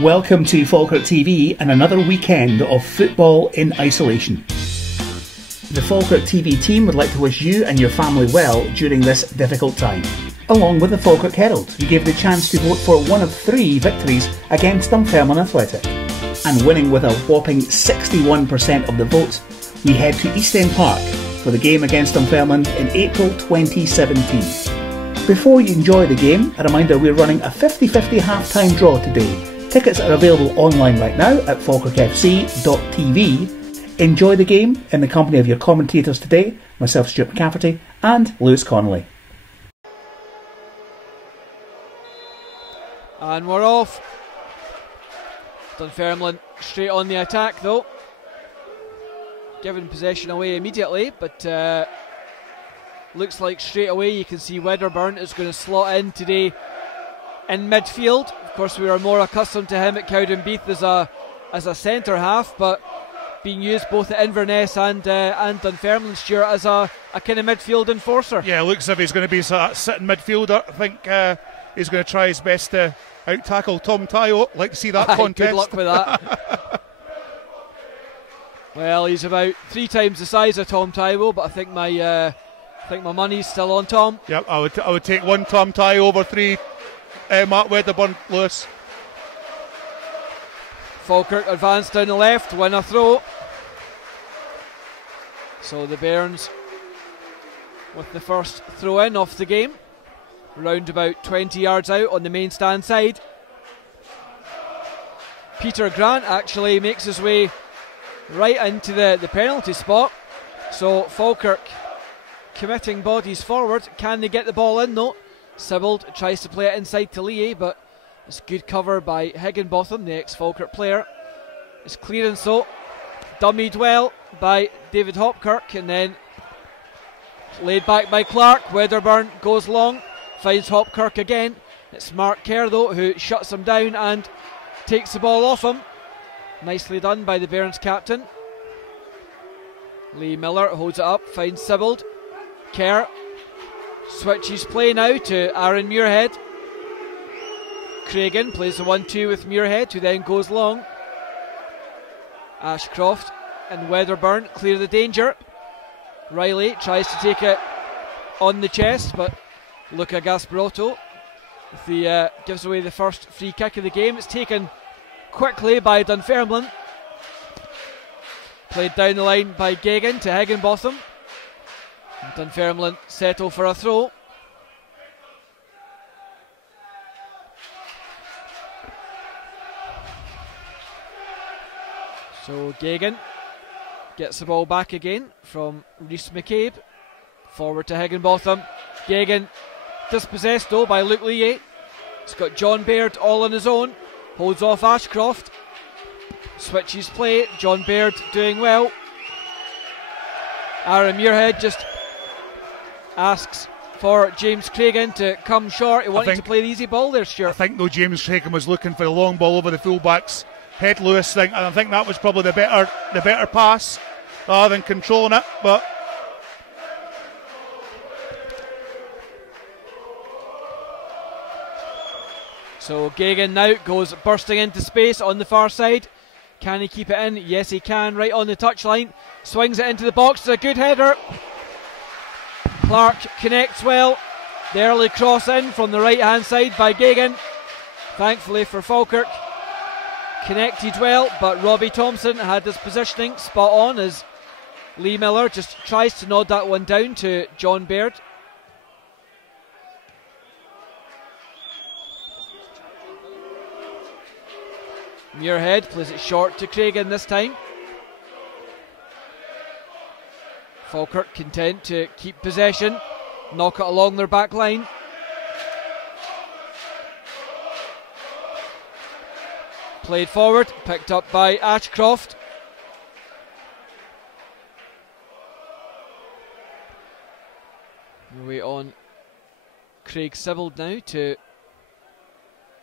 Welcome to Falkirk TV and another weekend of football in isolation. The Falkirk TV team would like to wish you and your family well during this difficult time. Along with the Falkirk Herald, who gave the chance to vote for one of 3 victories against Dunfermline Athletic. And winning with a whopping 61% of the votes, we head to East End Park for the game against Dunfermline in April 2017. Before you enjoy the game, a reminder we're running a 50-50 half-time draw today. Tickets are available online right now at falkirkfc.tv. Enjoy the game in the company of your commentators today, myself Stuart McCafferty and Lewis Connolly. And we're off. Dunfermline straight on the attack though. Giving possession away immediately, but looks like straight away you can see Wedderburn is going to slot in today in midfield. Of course, we are more accustomed to him at Cowdenbeath as a centre half, but being used both at Inverness and Dunfermline, Stuart, as a kind of midfield enforcer. Yeah, looks as if he's going to be a sitting midfielder. I think he's going to try his best to out-tackle Tom Tyo. Like to see that contest. Good luck with that. Well, he's about 3 times the size of Tom Tyo, but I think my money's still on Tom. Yep, I would take 1 Tom Tyo over 3 Mark Wedderburn, Lewis. Falkirk advance down the left, win a throw. So the Bairns with the first throw in off the game. Round about 20 yards out on the main stand side. Peter Grant actually makes his way right into the penalty spot. So Falkirk committing bodies forward. Can they get the ball in though? Sibbald tries to play it inside to Lee, but it's good cover by Higginbotham, the ex-Falkirk player. It's clearance though, dummied well by David Hopkirk, and then laid back by Clark. Wedderburn goes long, finds Hopkirk again. It's Mark Kerr though who shuts him down and takes the ball off him. Nicely done by the Bairns captain. Lee Miller holds it up, finds Sibbald. Kerr switches play now to Aaron Muirhead. Cragen plays the 1-2 with Muirhead, who then goes long. Ashcroft and Wedderburn clear the danger. Riley tries to take it on the chest, but Luca Gasparotto gives away the first free kick of the game. It's taken quickly by Dunfermline. Played down the line by Gagan to Higginbotham. Dunfermline settle for a throw. So Gagan gets the ball back again from Rhys McCabe. Forward to Higginbotham. Gagan dispossessed though by Luke Lee. He's got John Baird all on his own. Holds off Ashcroft. Switches play. John Baird doing well. Aaron Muirhead just asks for James Cragen to come short. He wanted to play the easy ball there, Stuart. I think though James Cragen was looking for the long ball over the fullback's head, Lewis, and I think that was probably the better pass rather than controlling it. But so Gagan now goes bursting into space on the far side. Can he keep it in? Yes, he can. Right on the touchline. Swings it into the box. It's a good header. Clark connects well. The early cross in from the right hand side by Gagan. Thankfully for Falkirk, connected well, but Robbie Thompson had his positioning spot on as Lee Miller just tries to nod that one down to John Baird. Muirhead plays it short to Cragen this time. Falkirk content to keep possession, knock it along their back line. Played forward, picked up by Ashcroft. We on Craig Sibbald now to.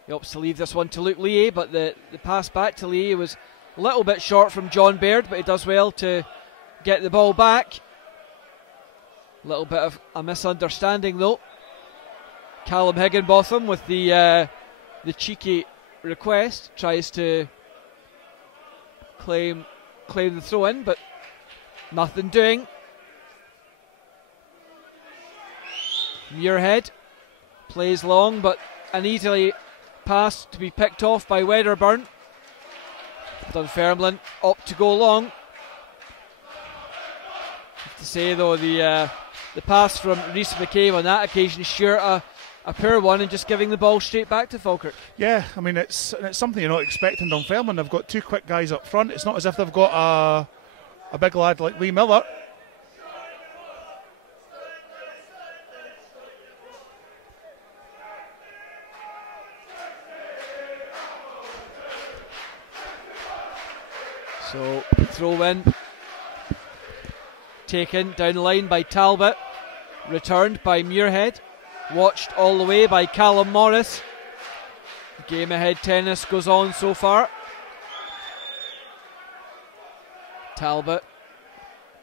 He opts to leave this one to Luke Lee, but the pass back to Lee was a little bit short from John Baird, but he does well to get the ball back. A little bit of a misunderstanding though. Callum Higginbotham with the cheeky request, tries to claim the throw in, but nothing doing. Muirhead plays long, but an easily pass to be picked off by Wedderburn. Dunfermline opt to go long. Have to say though, the pass from Rhys McCabe on that occasion, sure a poor one, and just giving the ball straight back to Falkirk. Yeah, I mean it's something you're not expecting. Dunfermline, they've got two quick guys up front. It's not as if they've got a big lad like Lee Miller. So throw in, taken down the line by Talbot, returned by Muirhead, watched all the way by Callum Morris. Game ahead tennis goes on so far. Talbot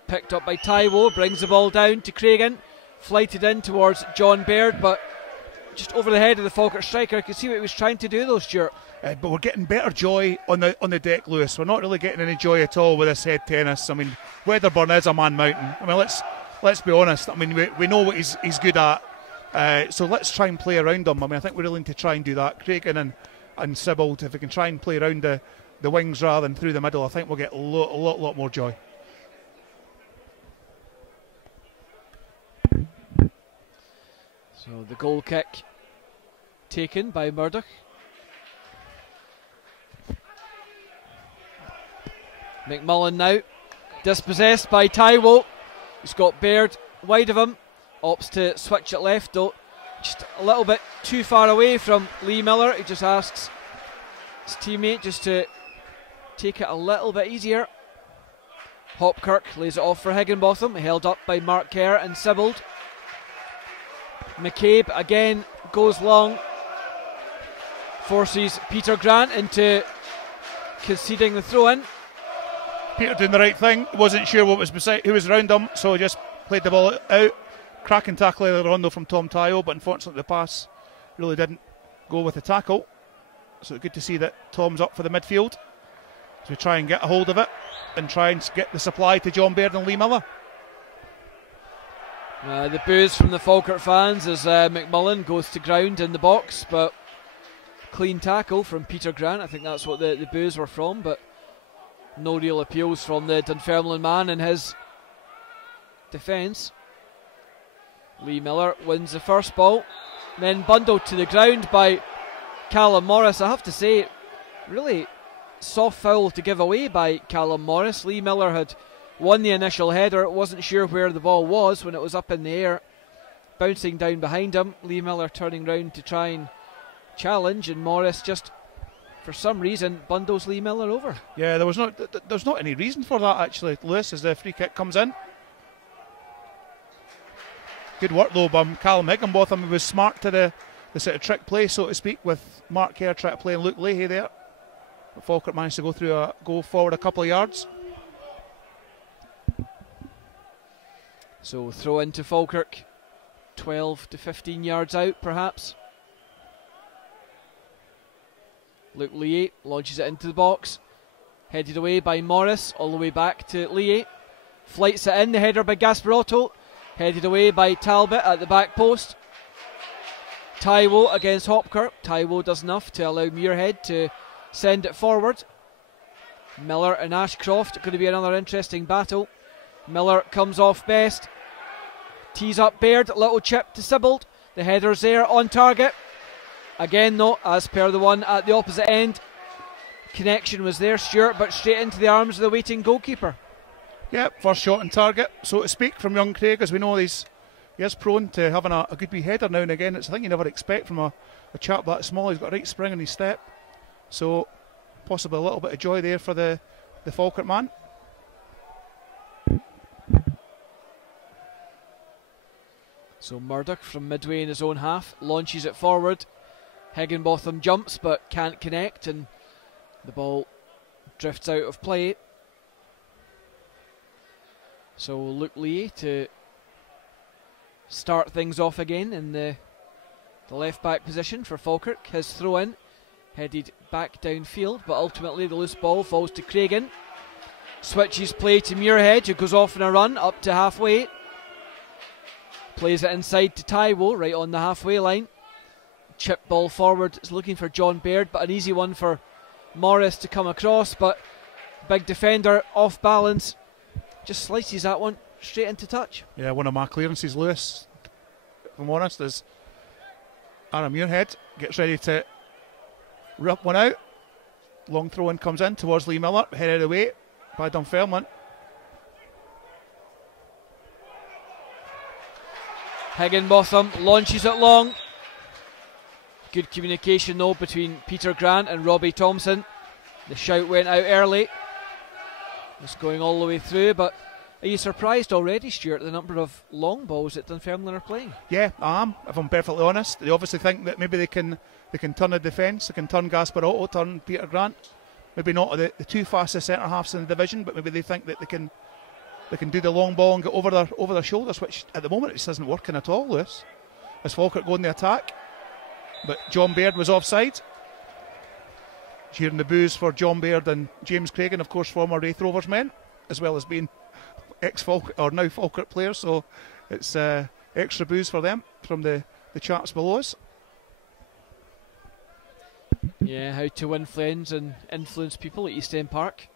picked up by Taiwo, brings the ball down to Cragen, flighted in towards John Baird, but just over the head of the Falkirk striker. You can see what he was trying to do though, Stuart. But we're getting better joy on the deck, Lewis. We're not really getting any joy at all with this head tennis. I mean, Wedderburn is a man mountain. I mean, let's be honest. I mean, we know what he's good at. So let's try and play around him. I mean, I think we're willing to try and do that. Cragen and Sibbald, if we can try and play around the wings rather than through the middle, I think we'll get a lot more joy. So the goal kick taken by Murdoch. McMullen now dispossessed by Taiwo. He's got Baird wide of him. Opts to switch it left though. Just a little bit too far away from Lee Miller. He just asks his teammate just to take it a little bit easier. Hopkirk lays it off for Higginbotham, held up by Mark Kerr and Sibbald. McCabe again goes long, forces Peter Grant into conceding the throw in. Peter doing the right thing, wasn't sure what was who was around him, so just played the ball out. Cracking tackle earlier on though from Tom Taiwo, but unfortunately the pass really didn't go with the tackle. So good to see that Tom's up for the midfield as we try and get a hold of it and try and get the supply to John Baird and Lee Miller. The boos from the Falkirk fans as McMullen goes to ground in the box, but clean tackle from Peter Grant. I think that's what the boos were from, but no real appeals from the Dunfermline man in his defence. Lee Miller wins the first ball, then bundled to the ground by Callum Morris. I have to say, really soft foul to give away by Callum Morris. Lee Miller had won the initial header, wasn't sure where the ball was when it was up in the air, bouncing down behind him. Lee Miller turning round to try and challenge, and Morris just for some reason bundles Lee Miller over. Yeah, there's not any reason for that actually, Lewis, as the free kick comes in. Good work though by Callum Higginbotham. He was smart to the sort of trick play, so to speak, with Mark Kerr trying to play and Luke Leahy there. But Falkirk managed to go forward a couple of yards. So throw into Falkirk, 12 to 15 yards out perhaps. Luke Leahy launches it into the box, headed away by Morris, all the way back to Leahy. Flights it in, the header by Gasparotto, headed away by Talbot at the back post. Taiwo against Hopkirk. Taiwo does enough to allow Muirhead to send it forward. Miller and Ashcroft, going to be another interesting battle. Miller comes off best, tees up Baird, little chip to Sibbald. The header's there on target. Again though, as per the one at the opposite end, connection was there, Stuart, but straight into the arms of the waiting goalkeeper. Yep, first shot on target, so to speak, from young Craig. As we know, he is prone to having a good wee header now and again. It's a thing you never expect from a chap that small. He's got a right spring in his step, so possibly a little bit of joy there for the Falkirk man. So Murdoch from midway in his own half launches it forward. Higginbotham jumps but can't connect, and the ball drifts out of play. So Luke Leahy to start things off again in the left back position for Falkirk. His throw in headed back downfield, but ultimately the loose ball falls to Craigan. Switches play to Muirhead, who goes off on a run up to halfway. Plays it inside to Taiwo, right on the halfway line. Chip ball forward, is looking for John Baird, but an easy one for Morris to come across, but big defender off balance, just slices that one straight into touch. Yeah, one of my clearances, Lewis, if I'm honest, is Aaron Muirhead gets ready to rip one out. Long throw in comes in towards Lee Miller, headed away by Dunfermline. Higginbotham launches it long. Good communication though between Peter Grant and Robbie Thompson. The shout went out early. It's going all the way through, but are you surprised already, Stuart, the number of long balls that Dunfermline are playing? Yeah, I am, if I'm perfectly honest. They obviously think that maybe they can turn the defence, they can turn Gasparotto, turn Peter Grant. Maybe not the two fastest centre halves in the division, but maybe they think that they can do the long ball and get over their shoulders, which at the moment it just isn't working at all, Lewis. As Falkirk go in the attack, but John Baird was offside. Cheering the boos for John Baird and James Craigan, of course, former Wraith Rovers men, as well as being ex-Falkirk or now Falkirk players. So it's extra boos for them from the chaps below us. Yeah, how to win friends and influence people at East End Park.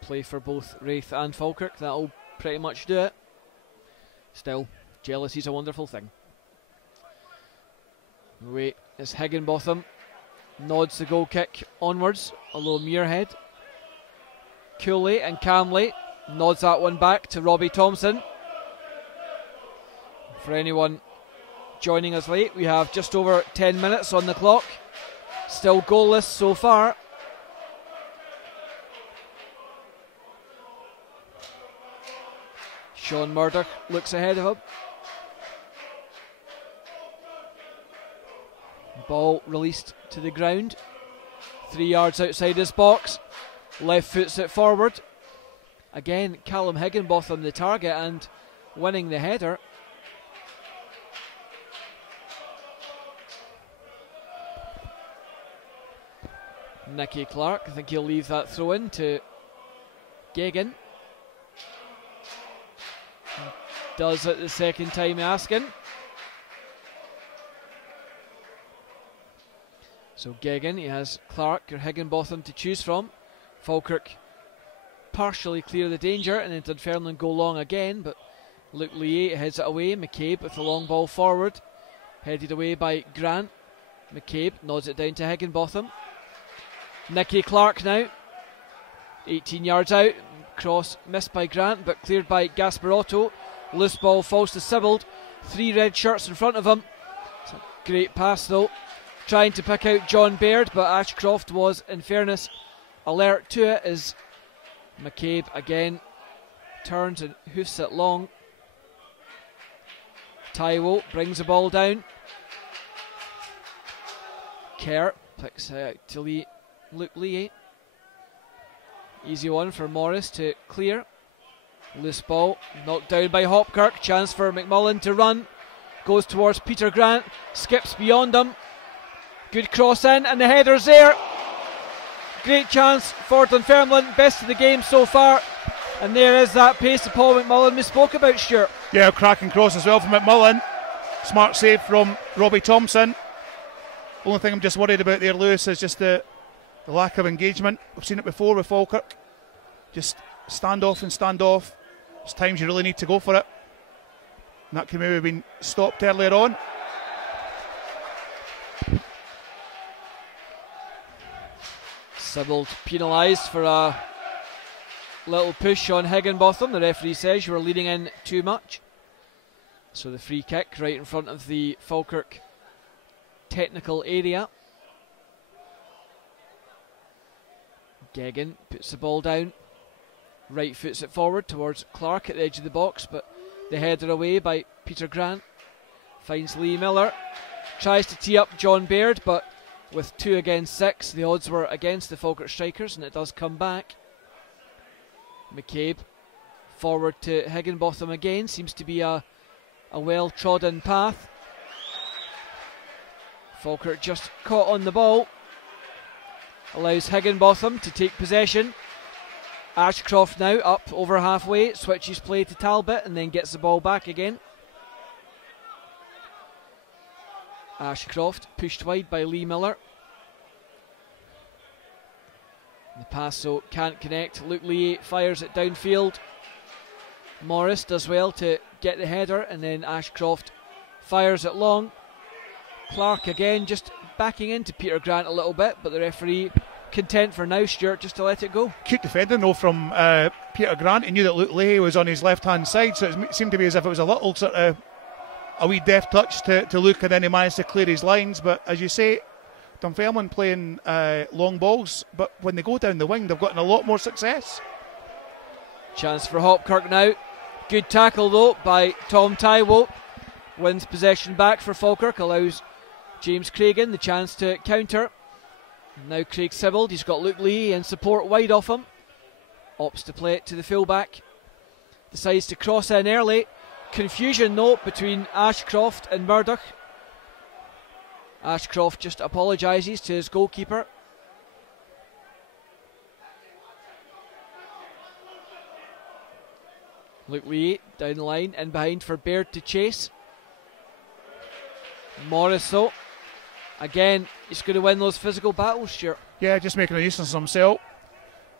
Play for both Wraith and Falkirk, that'll pretty much do it. Still, jealousy's a wonderful thing. Wait, it's Higginbotham. Nods the goal kick onwards, although Muirhead coolly and calmly nods that one back to Robbie Thompson. For anyone joining us late, we have just over 10 minutes on the clock. Still goalless so far. Sean Murdoch looks ahead of him. Ball released to the ground. 3 yards outside his box. Left foots it forward. Again, Callum Higginbotham the target and winning the header. Nicky Clark, I think he'll leave that throw in to Geoghegan. Does it the second time asking. So Geoghegan, he has Clark or Higginbotham to choose from. Falkirk partially clear the danger, and then Dunfermline go long again, but Luke Liet heads it away. McCabe with the long ball forward, headed away by Grant. McCabe nods it down to Higginbotham. Nicky Clark now, 18 yards out, cross missed by Grant but cleared by Gasparotto. Loose ball falls to Sibbald. 3 red shirts in front of him. It's a great pass though, trying to pick out John Baird, but Ashcroft was, in fairness, alert to it as McCabe again turns and hoofs it long. Taiwo brings the ball down. Kerr picks it out to Luke Lee. Easy one for Morris to clear. Loose ball knocked down by Hopkirk. Chance for McMullen to run. Goes towards Peter Grant. Skips beyond him. Good cross in and the header's there. Great chance for Dunfermline. Best of the game so far. And there is that pace of Paul McMullen we spoke about, Stuart. Yeah, cracking cross as well from McMullen. Smart save from Robbie Thompson. Only thing I'm just worried about there, Lewis, is just the lack of engagement. We've seen it before with Falkirk. Just stand off and stand off. There's times you really need to go for it. And that could maybe have been stopped earlier on. Sibbald penalised for a little push on Higginbotham. The referee says you were leading in too much. So the free kick right in front of the Falkirk technical area. Geoghegan puts the ball down. Right foots it forward towards Clark at the edge of the box, but the header away by Peter Grant. Finds Lee Miller. Tries to tee up John Baird, but with 2 against 6, the odds were against the Falkirk strikers, and it does come back. McCabe forward to Higginbotham again. Seems to be a well-trodden path. Falkirk just caught on the ball. allows Higginbotham to take possession. Ashcroft now up over halfway, switches play to Talbot and then gets the ball back again. Ashcroft pushed wide by Lee Miller. The pass so can't connect. Luke Lee fires it downfield. Morris does well to get the header, and then Ashcroft fires it long. Clark again just backing into Peter Grant a little bit, but the referee content for now, Stuart, just to let it go. Cute defending though from Peter Grant. He knew that Luke Leahy was on his left hand side, so it seemed to be as if it was a little sort of a wee deft touch to Luke, and then he managed to clear his lines. But as you say, Dunfermline playing long balls, but when they go down the wing they've gotten a lot more success. Chance for Hopkirk now. Good tackle though by Tom Taiwo. Wins possession back for Falkirk, allows James Craigan the chance to counter. Now Craig Sibbald, he's got Luke Lee and support wide off him. Opts to play it to the fullback. Decides to cross in early. Confusion though between Ashcroft and Murdoch. Ashcroft just apologises to his goalkeeper. Luke Lee down the line, in behind for Baird to chase. Morris though, again, he's going to win those physical battles, Stuart. Yeah, just making a nuisance of himself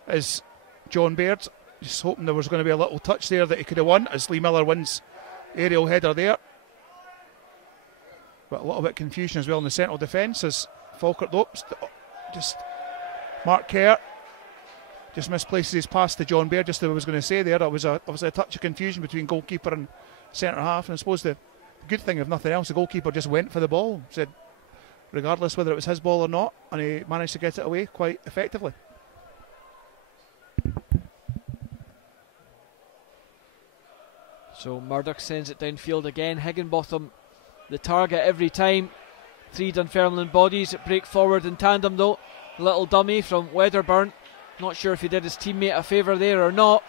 as John Baird. Just hoping there was going to be a little touch there that he could have won as Lee Miller wins aerial header there. But a little bit of confusion as well in the central defence as Falkirk though, just Mark Kerr just misplaces his pass to John Baird. Just as I was going to say there, it was obviously a touch of confusion between goalkeeper and centre half, and I suppose the good thing, if nothing else, the goalkeeper just went for the ball, said regardless whether it was his ball or not, and he managed to get it away quite effectively. So Murdoch sends it downfield again. Higginbotham the target every time. 3 Dunfermline bodies break forward in tandem though. Little dummy from Wedderburn. Not sure if he did his teammate a favour there or not.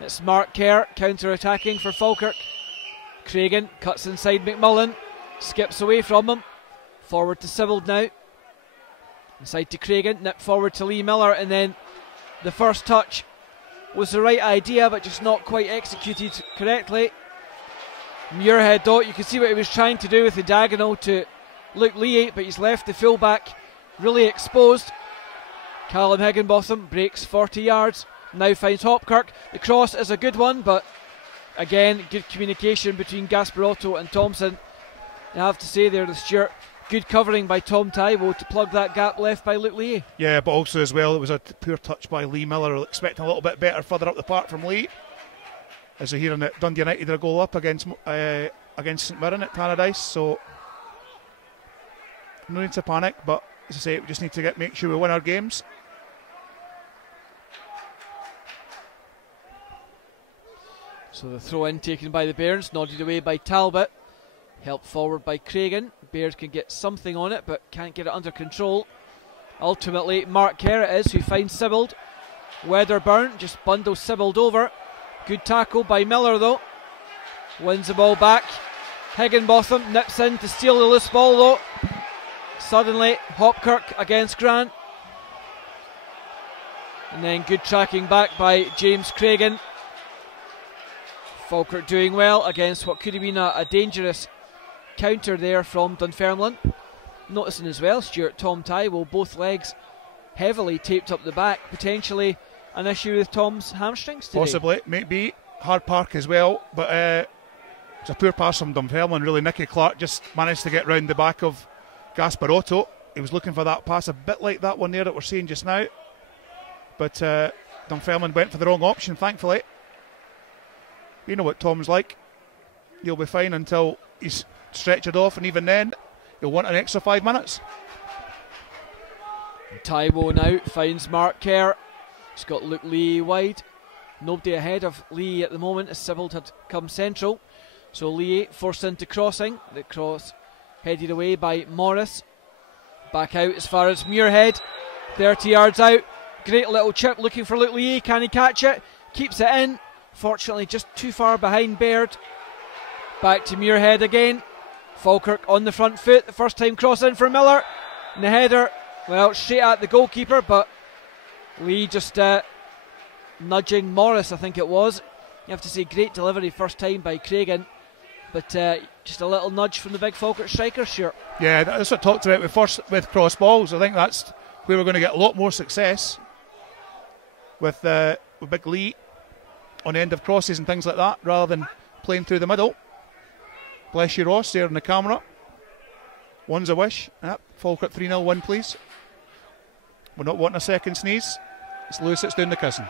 It's Mark Kerr counter-attacking for Falkirk. Craigan cuts inside McMullen, skips away from him. Forward to Sibbald now. Inside to Craigan, nip forward to Lee Miller, and then the first touch was the right idea but just not quite executed correctly. Muirhead though, you can see what he was trying to do with the diagonal to Luke Lee, but he's left the fullback really exposed. Callum Higginbotham breaks 40 yards, now finds Hopkirk. The cross is a good one, but again, good communication between Gasparotto and Thompson. I have to say there, the Stuart, good covering by Tom Taiwo to plug that gap left by Luke Lee. Yeah, but also as well, it was a poor touch by Lee Miller, expecting a little bit better further up the park from Lee. As we're hearing that Dundee United are a goal up against St Mirren at Tannadice, so no need to panic, but as I say, we just need to make sure we win our games. So the throw in taken by the Bairns, nodded away by Talbot, helped forward by Craigan. Baird can get something on it but can't get it under control. Ultimately Mark Kerr it is who finds Sibbald. Wedderburn just bundles Sibbald over. Good tackle by Miller though. Wins the ball back. Higginbotham nips in to steal the loose ball though. Suddenly Hopkirk against Grant. And then good tracking back by James Craigan. Falkirk doing well against what could have been a dangerous counter there from Dunfermline. Noticing as well, Stuart, Tom Taiwo, both legs heavily taped up the back. Potentially an issue with Tom's hamstrings today. Possibly, maybe. Hard park as well, but it's a poor pass from Dunfermline really. Nicky Clark just managed to get round the back of Gasparotto. He was looking for that pass, a bit like that one there that we're seeing just now, but Dunfermline went for the wrong option, thankfully. You know what Tom's like. He'll be fine until he's stretchered off, and even then he'll want an extra 5 minutes. Taiwo now finds Mark Kerr. He's got Luke Lee wide. Nobody ahead of Lee at the moment as Sibbald had come central. So Lee forced into crossing. The cross headed away by Morris. Back out as far as Muirhead. 30 yards out. Great little chip looking for Luke Lee. Can he catch it? Keeps it in. Fortunately just too far behind Baird. Back to Muirhead again. Falkirk on the front foot. The first time cross in for Miller. And the header well, straight at the goalkeeper, but Lee just nudging Morris, I think it was. You have to say great delivery first time by Cragen, but just a little nudge from the big Falkirk striker, sure. Yeah, that's what I talked about with cross balls. I think that's where we're going to get a lot more success with Big Lee on the end of crosses and things like that, rather than playing through the middle. Bless you, Ross, there in the camera. One's a wish. Yep, Falkirk 3-0 win, please. We're not wanting a second sneeze. It's Lewis that's doing the kissing.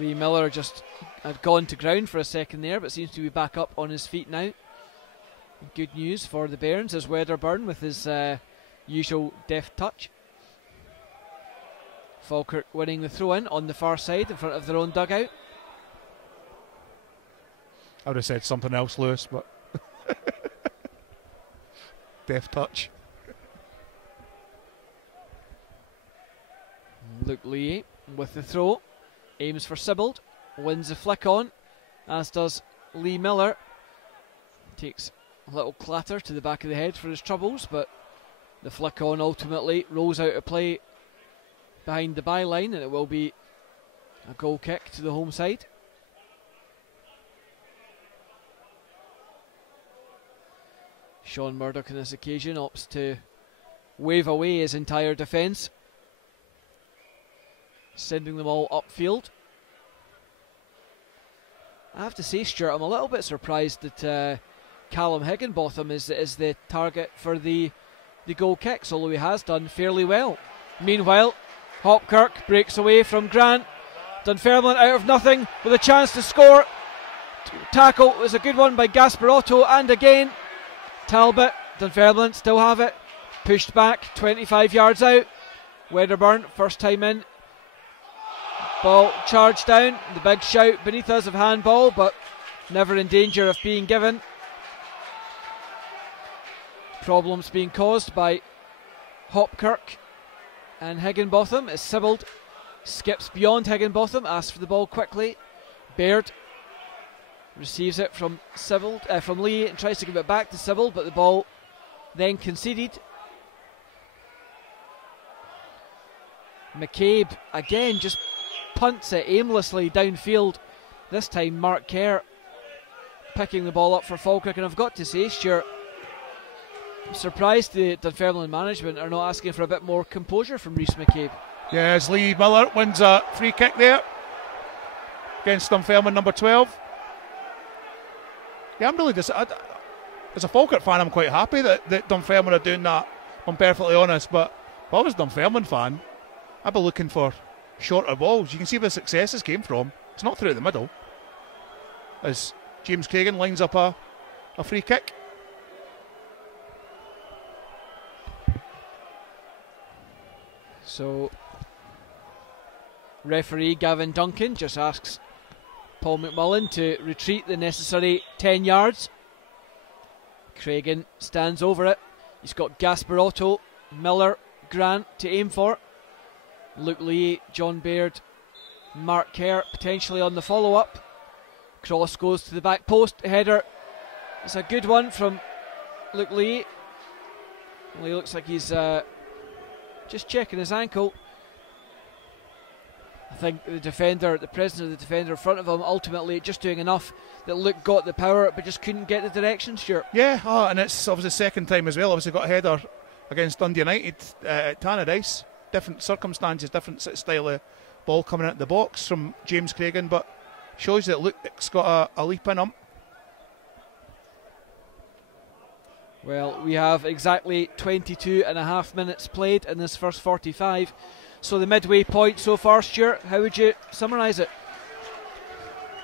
Lee Miller just had gone to ground for a second there, but seems to be back up on his feet now. Good news for the Bairns as Wedderburn with his usual deft touch. Falkirk winning the throw-in on the far side in front of their own dugout. I would have said something else, Lewis, but deft touch. Luke Lee with the throw, aims for Sibbald, wins the flick on, as does Lee Miller. Takes a little clatter to the back of the head for his troubles, but the flick on ultimately rolls out of play behind the byline, and it will be a goal kick to the home side. Sean Murdoch on this occasion opts to wave away his entire defence, sending them all upfield. I have to say, Stuart, I'm a little bit surprised that Callum Higginbotham is the target for the goal kicks, although he has done fairly well. Meanwhile, Hopkirk breaks away from Grant. Dunfermline out of nothing with a chance to score. Tackle was a good one by Gasparotto, and again Talbot. Dunfermline still have it. Pushed back 25 yards out. Wedderburn first time in. Ball charged down. The big shout beneath us of handball, but never in danger of being given. Problems being caused by Hopkirk and Higginbotham as Sibbald skips beyond Higginbotham, asks for the ball quickly. Baird receives it from from Lee and tries to give it back to Sibbald, but the ball then conceded. McCabe again just punts it aimlessly downfield. This time Mark Kerr picking the ball up for Falkirk, and I've got to say, Stuart, I'm surprised the Dunfermline management are not asking for a bit more composure from Rhys McCabe. Yeah, as Lee Miller wins a free kick there against Dunfermline number 12. Yeah, I'm really as a Falkirk fan, I'm quite happy that Dunfermline are doing that, if I'm perfectly honest, but if I was a Dunfermline fan, I'd be looking for shorter balls. You can see where the successes came from. It's not through the middle. As James Cragen lines up a free kick. So, referee Gavin Duncan just asks Paul McMullen to retreat the necessary 10 yards. Cragen stands over it. He's got Gasparotto, Miller, Grant to aim for. Luke Lee, John Baird, Mark Kerr potentially on the follow-up. Cross goes to the back post. Header. It's a good one from Luke Lee. He looks like he's just checking his ankle. I think the defender, the presence of the defender in front of him, ultimately just doing enough that Luke got the power but just couldn't get the direction, Stuart. Yeah, and it's obviously the second time as well. Obviously got a header against Dundee United at Tannadice. Different circumstances, different style of ball coming out of the box from James Cragen, but shows that Luke's got a leap in him. Well, we have exactly 22 and a half minutes played in this first 45. So the midway point so far, Stuart, how would you summarise it?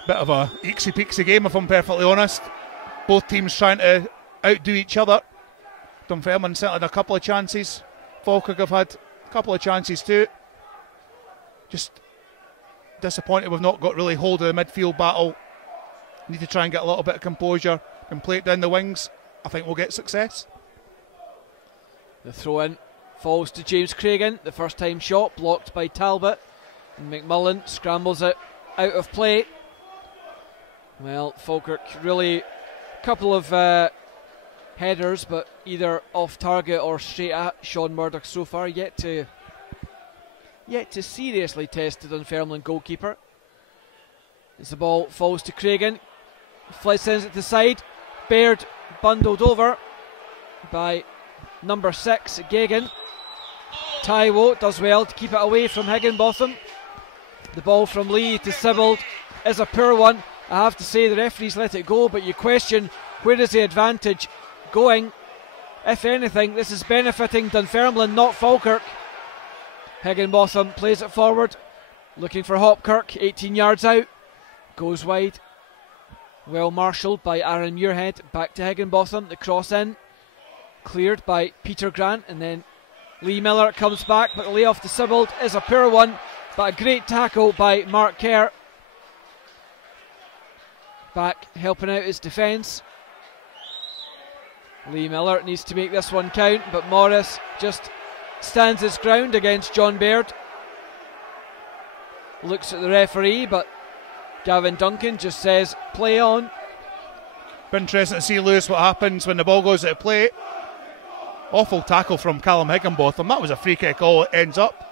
Bit of a eeksy-peeksy game, if I'm perfectly honest. Both teams trying to outdo each other. Dunfermline certainly had a couple of chances. Falkirk have had a couple of chances too. Just disappointed we've not got really hold of the midfield battle. Need to try and get a little bit of composure and play it down the wings. I think we'll get success. The throw-in falls to James Cragen. The first time shot blocked by Talbot. And McMullen scrambles it out of play. Well, Falkirk really a couple of headers, but either off target or straight at Sean Murdoch so far. Yet to seriously test the Dunfermline goalkeeper. As the ball falls to Cragen, Fliss sends it to the side. Baird bundled over by number 6, Gagan. Taiwo does well to keep it away from Higginbotham. The ball from Lee to Sibbald is a poor one. I have to say the referees let it go, but you question where is the advantage going. If anything, this is benefiting Dunfermline, not Falkirk. Higginbotham plays it forward, looking for Hopkirk, 18 yards out, goes wide. Well marshalled by Aaron Muirhead. Back to Higginbotham, the cross in, cleared by Peter Grant, and then Lee Miller comes back, but the layoff to Sibbald is a poor one, but a great tackle by Mark Kerr. Back helping out his defence. Lee Miller needs to make this one count, but Morris just stands his ground against John Baird. Looks at the referee, but Gavin Duncan just says play on. Be interesting to see, Lewis, what happens when the ball goes out of play. Awful tackle from Callum Higginbotham. That was a free kick, all it ends up.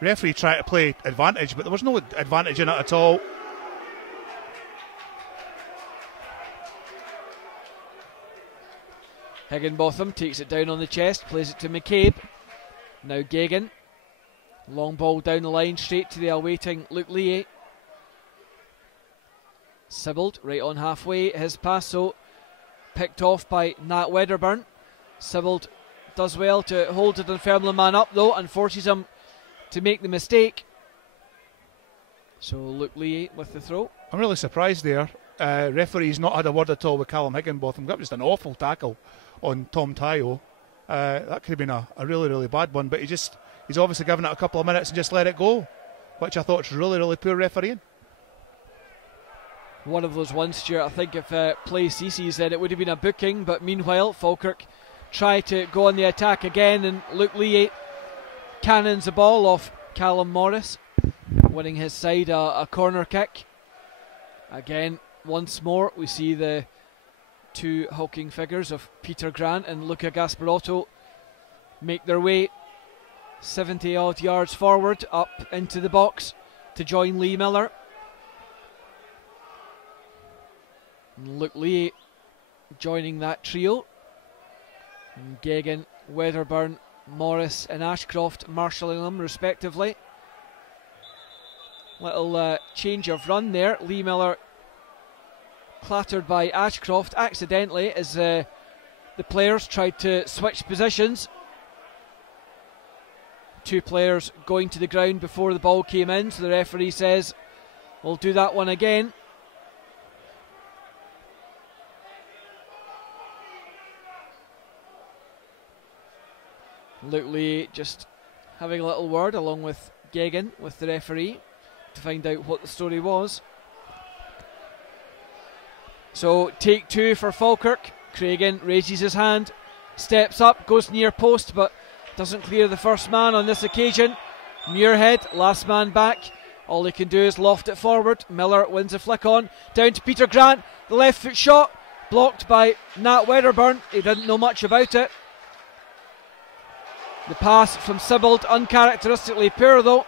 Referee tried to play advantage, but there was no advantage in it at all. Higginbotham takes it down on the chest, plays it to McCabe. Now Gagan. Long ball down the line, straight to the awaiting Luke Lee. Sibbald right on halfway. His pass, so picked off by Nat Wedderburn. Sibbald does well to hold the Dunfermline man up though, and forces him to make the mistake. So Luke Lee with the throw. I'm really surprised there. Referee's not had a word at all with Callum Higginbotham. That was just an awful tackle on Tom Taiwo. That could have been a really, really bad one, but he's obviously given it a couple of minutes and just let it go, which I thought was really, really poor refereeing. One of those ones, Stuart, I think if play ceases then it would have been a booking, but meanwhile Falkirk try to go on the attack again, and Luke Lee cannons the ball off Callum Morris, winning his side a corner kick. Again, once more we see the two hulking figures of Peter Grant and Luca Gasparotto make their way 70 odd yards forward up into the box to join Lee Miller. And Luke Lee joining that trio. And Gagan, Wedderburn, Morris and Ashcroft marshalling them respectively. Little change of run there. Lee Miller clattered by Ashcroft accidentally as the players tried to switch positions. Two players going to the ground before the ball came in, so the referee says we'll do that one again. Luke Lee just having a little word along with Gagan with the referee to find out what the story was. So take two for Falkirk. Cragen raises his hand, steps up, goes near post, but doesn't clear the first man on this occasion. Muirhead, last man back. All he can do is loft it forward. Miller wins a flick on. Down to Peter Grant. The left foot shot blocked by Nat Wedderburn. He didn't know much about it. The pass from Sibbald, uncharacteristically poor though.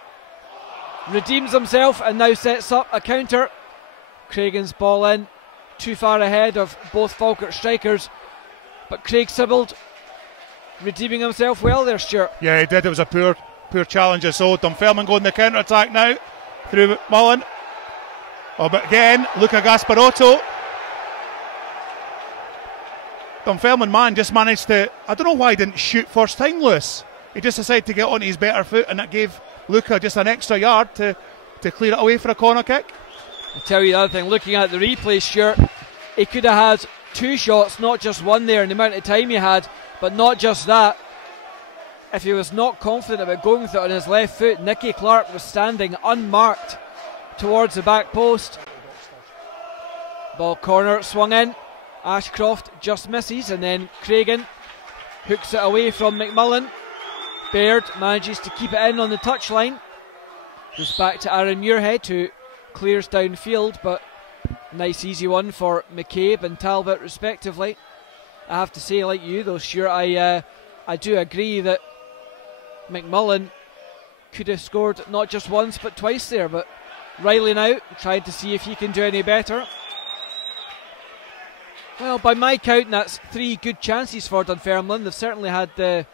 Redeems himself and now sets up a counter. Cragen's ball in, too far ahead of both Falkirk strikers. But Craig Sibbald redeeming himself well there, Stuart. Yeah, he did. It was a poor challenge. So Dunfermline going the counter attack now through Mullen. Oh, but again, Luca Gasparotto. Dunfermline man just managed to, I don't know why he didn't shoot first time, Lewis. He just decided to get on his better foot, and it gave Luca just an extra yard to clear it away for a corner kick. I'll tell you the other thing, looking at the replay, Stuart, he could have had two shots, not just one there in the amount of time he had, but not just that. If he was not confident about going with it on his left foot, Nicky Clark was standing unmarked towards the back post. Ball corner swung in. Ashcroft just misses, and then Cragen hooks it away from McMullen. Baird manages to keep it in on the touchline. Goes back to Aaron Muirhead, who clears downfield, but nice easy one for McCabe and Talbot respectively. I have to say, like you though, Stuart, I do agree that McMullen could have scored not just once but twice there, but Riley now tried to see if he can do any better. Well, by my count, that's 3 good chances for Dunfermline. They've certainly had the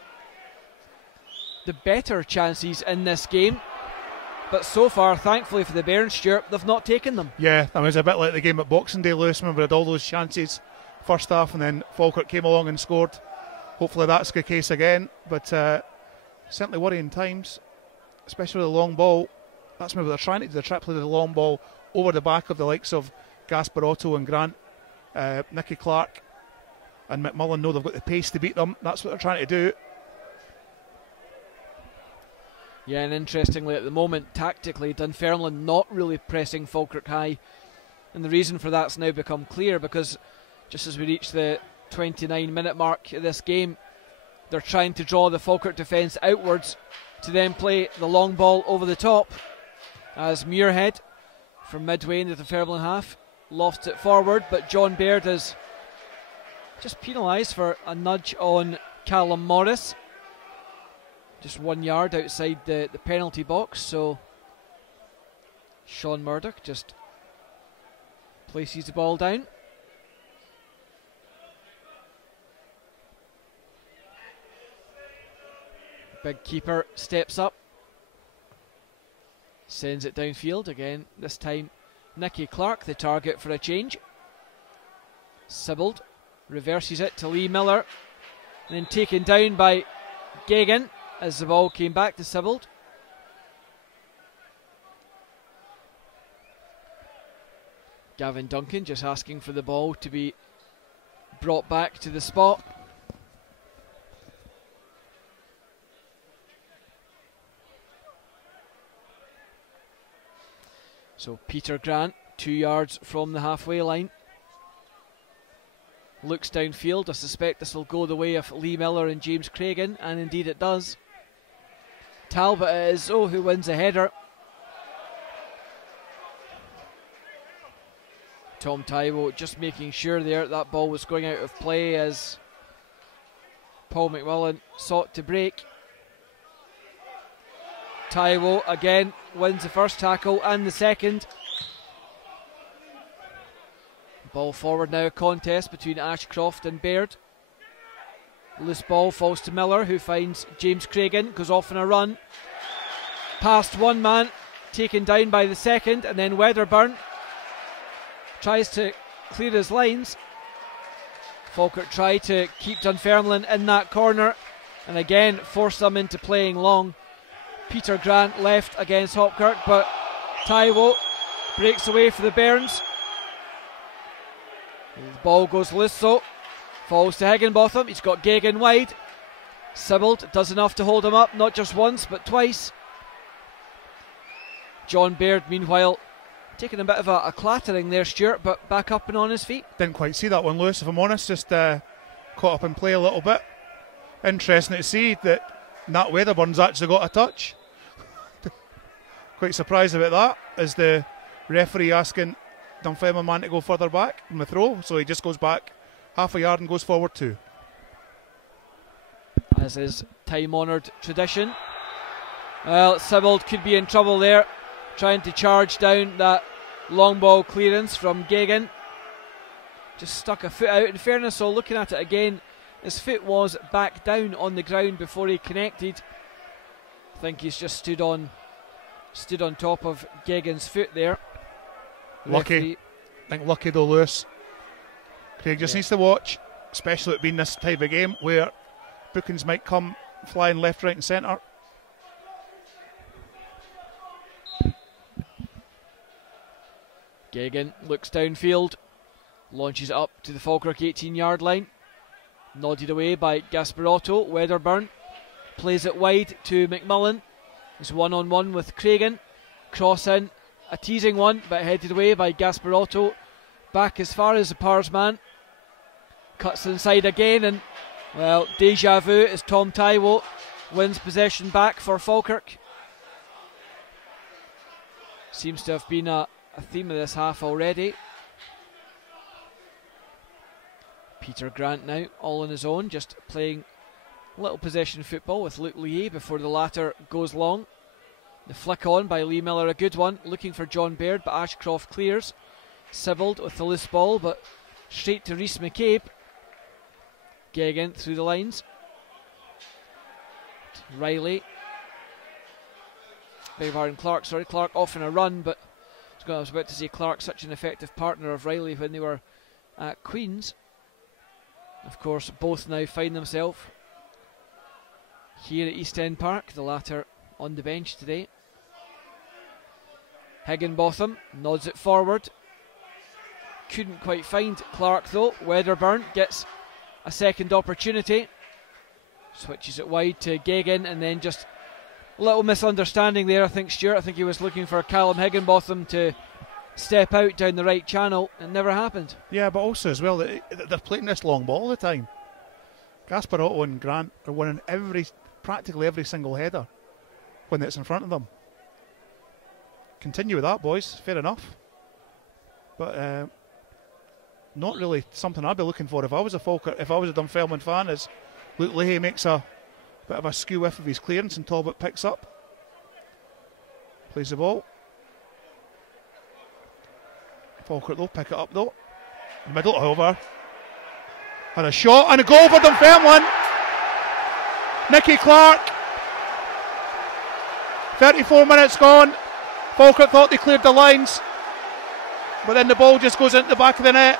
better chances in this game, but so far, thankfully for the Bairns, Stuart, they've not taken them. Yeah, I mean, it's a bit like the game at Boxing Day, Lewis. Remember, had all those chances first half, and then Falkirk came along and scored. Hopefully that's the case again, but certainly worrying times, especially with the long ball. That's maybe they're trying to do. They're trying to play the long ball over the back of the likes of Gasparotto and Grant. Nicky Clark and McMullen know they've got the pace to beat them. That's what they're trying to do. Yeah, and interestingly at the moment, tactically, Dunfermline not really pressing Falkirk high. And the reason for that's now become clear, because just as we reach the 29-minute mark of this game, they're trying to draw the Falkirk defence outwards to then play the long ball over the top, as Muirhead from midway in the Dunfermline half lofts it forward, but John Baird is just penalised for a nudge on Callum Morris, just 1 yard outside the penalty box. So Sean Murdoch just places the ball down. Big keeper steps up, sends it downfield again. This time Nicky Clark the target for a change. Sibbald reverses it to Lee Miller, and then taken down by Geoghegan as the ball came back to Sibbald. Gavin Duncan just asking for the ball to be brought back to the spot. So Peter Grant, 2 yards from the halfway line, looks downfield. I suspect this will go the way of Lee Miller and James Craigan, and indeed it does. Talbot it is, who wins a header. Tom Taiwo just making sure there that ball was going out of play as Paul McMullen sought to break. Taiwo again wins the first tackle and the second. Ball forward now, a contest between Ashcroft and Baird. Loose ball falls to Miller, who finds James Craigan, goes off on a run. Past one man, taken down by the second, and then Wedderburn tries to clear his lines. Falkirk try to keep Dunfermline in that corner and again force them into playing long. Peter Grant left against Hopkirk, but Taiwo breaks away for the Bairns. The ball goes loose though, falls to Higginbotham. He's got Geoghegan wide. Sibbald does enough to hold him up, not just once but twice. John Baird meanwhile taking a bit of a clattering there, Stuart, but back up and on his feet. Didn't quite see that one, Lewis, if I'm honest. Just caught up in play a little bit. Interesting to see that Nat Wedderburn's actually got a touch. Quite surprised about that, as the referee asking Dunfermline man to go further back from the throw, so he just goes back half a yard and goes forward 2. As is time-honoured tradition. Well, Sibbald could be in trouble there, trying to charge down that long ball clearance from Geoghegan. Just stuck a foot out. In fairness, so looking at it again, his foot was back down on the ground before he connected. I think he's just stood on top of Geoghegan's foot there. Lucky. I think lucky though, Lewis. Craig just needs to watch, especially it being this type of game where bookings might come flying left, right and centre. Geoghegan looks downfield, launches it up to the Falkirk 18-yard line. Nodded away by Gasparotto. Wedderburn plays it wide to McMullen. He's one-on-one with Craigan. Cross in, a teasing one, but headed away by Gasparotto. Back as far as the Powers man. Cuts inside again, and, well, deja vu as Tom Taiwo wins possession back for Falkirk. Seems to have been a theme of this half already. Peter Grant now all on his own, just playing little possession football with Luke Lee before the latter goes long. The flick on by Lee Miller, a good one, looking for John Baird, but Ashcroft clears. Sybold with the loose ball, but straight to Rhys McCabe. Geoghegan through the lines. Riley. Clark off in a run, but I was about to say Clark, such an effective partner of Riley when they were at Queen's. Of course, both now find themselves here at East End Park, the latter on the bench today. Higginbotham nods it forward. Couldn't quite find Clark though. Wedderburn gets a second opportunity. Switches it wide to Geoghegan, and then just a little misunderstanding there, I think, Stuart. I think he was looking for Callum Higginbotham to step out down the right channel. It never happened. Yeah, but also as well, they're playing this long ball all the time. Gasparotto and Grant are winning practically every single header when it's in front of them. Continue with that, boys. Fair enough. But not really something I'd be looking for if I was a Dunfermline fan, as Luke Leahy makes a bit of a skew whiff of his clearance and Talbot picks up. Plays the ball. Falkirk though, pick it up though. In the middle, over. And a shot and a goal for Dunfermline. Nicky Clark. 34 minutes gone. Falkirk thought they cleared the lines, but then the ball just goes into the back of the net.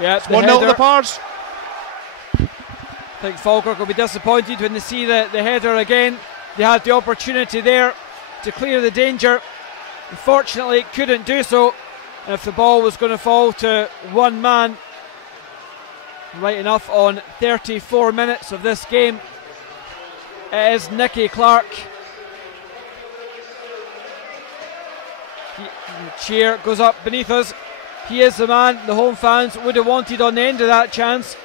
Yeah, it's 1-0 to the Pars. I think Falkirk will be disappointed when they see the header again. They had the opportunity there to clear the danger. Unfortunately, couldn't do so. And if the ball was going to fall to one man, right enough, on 34 minutes of this game, it is Nicky Clark. The cheer goes up beneath us. He is the man the home fans would have wanted on the end of that chance.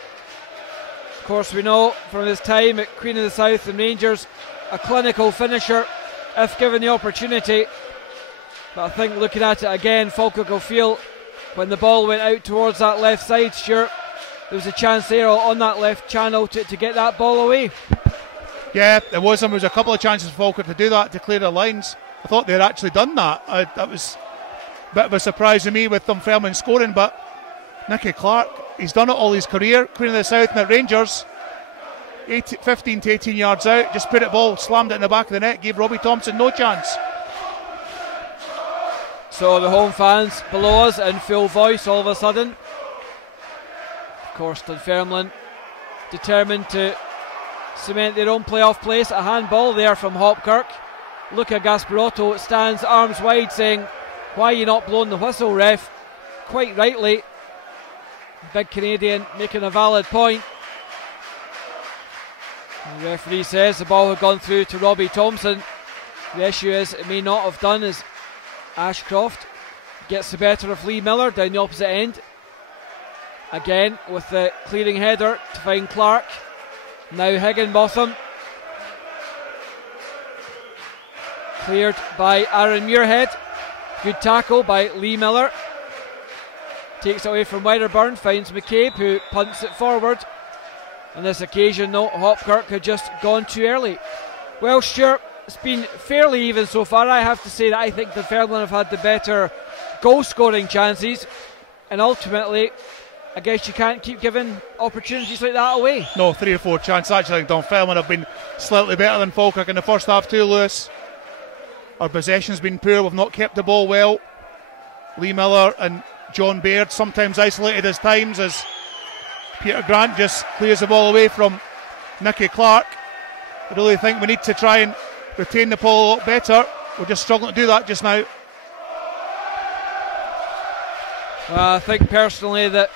Of course, we know from his time at Queen of the South and Rangers, a clinical finisher if given the opportunity. But I think looking at it again, Falkirk will feel when the ball went out towards that left side, Stuart, there was a chance there on that left channel to get that ball away. Yeah, there was a couple of chances for Falkirk to do that, to clear the lines. I thought they had actually done that. That was a bit of a surprise to me with Dunfermline scoring, but Nicky Clark, he's done it all his career. Queen of the South and at Rangers, 15 to 18 yards out, just put it ball, slammed it in the back of the net, gave Robbie Thompson no chance. So the home fans below us in full voice all of a sudden. Of course, Dunfermline determined to cement their own playoff place. A handball there from Hopkirk. Luca Gasparotto stands arms wide saying, "Why are you not blowing the whistle, ref?" Quite rightly, big Canadian making a valid point. The referee says the ball had gone through to Robbie Thompson. The issue is it may not have done, as Ashcroft gets the better of Lee Miller down the opposite end. Again with the clearing header to find Clark. Now Higginbotham. Cleared by Aaron Muirhead. Good tackle by Lee Miller. Takes it away from Wedderburn, finds McCabe, who punts it forward. On this occasion though, Hopkirk had just gone too early. Well, Stuart, it's been fairly even so far. I have to say that I think Dunfermline have had the better goal scoring chances, and ultimately I guess you can't keep giving opportunities like that away. No, 3 or 4 chances. Actually, I think Dunfermline have been slightly better than Falkirk in the first half too, Lewis. Our possession's been poor, we've not kept the ball well. Lee Miller and John Baird sometimes isolated as times, as Peter Grant just clears the ball away from Nicky Clark. I really think we need to try and retain the ball a lot better. We're just struggling to do that just now. I think personally that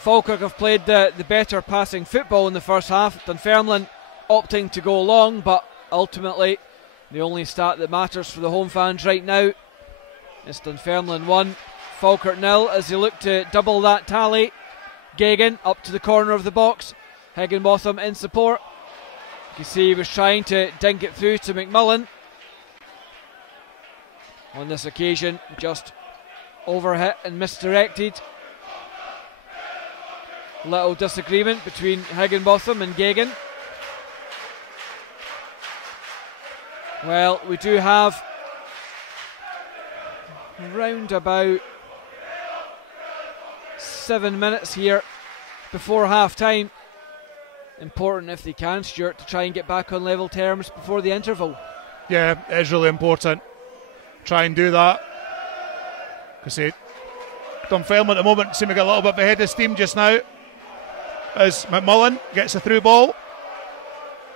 Falkirk have played the better passing football in the first half. Dunfermline opting to go long, but ultimately the only stat that matters for the home fans right now is Dunfermline 1, Falkirk 0, as they look to double that tally. Geoghegan up to the corner of the box. Higginbotham in support. You can see he was trying to dink it through to McMullen. On this occasion, just overhit and misdirected. Little disagreement between Higginbotham and Geoghegan. Well, we do have round about 7 minutes here before half time. Important if they can, Stuart, to try and get back on level terms before the interval. Yeah, it is really important. Try and do that. Because Dunfermline at the moment seem to get a little bit ahead of steam just now. As McMullen gets a through ball.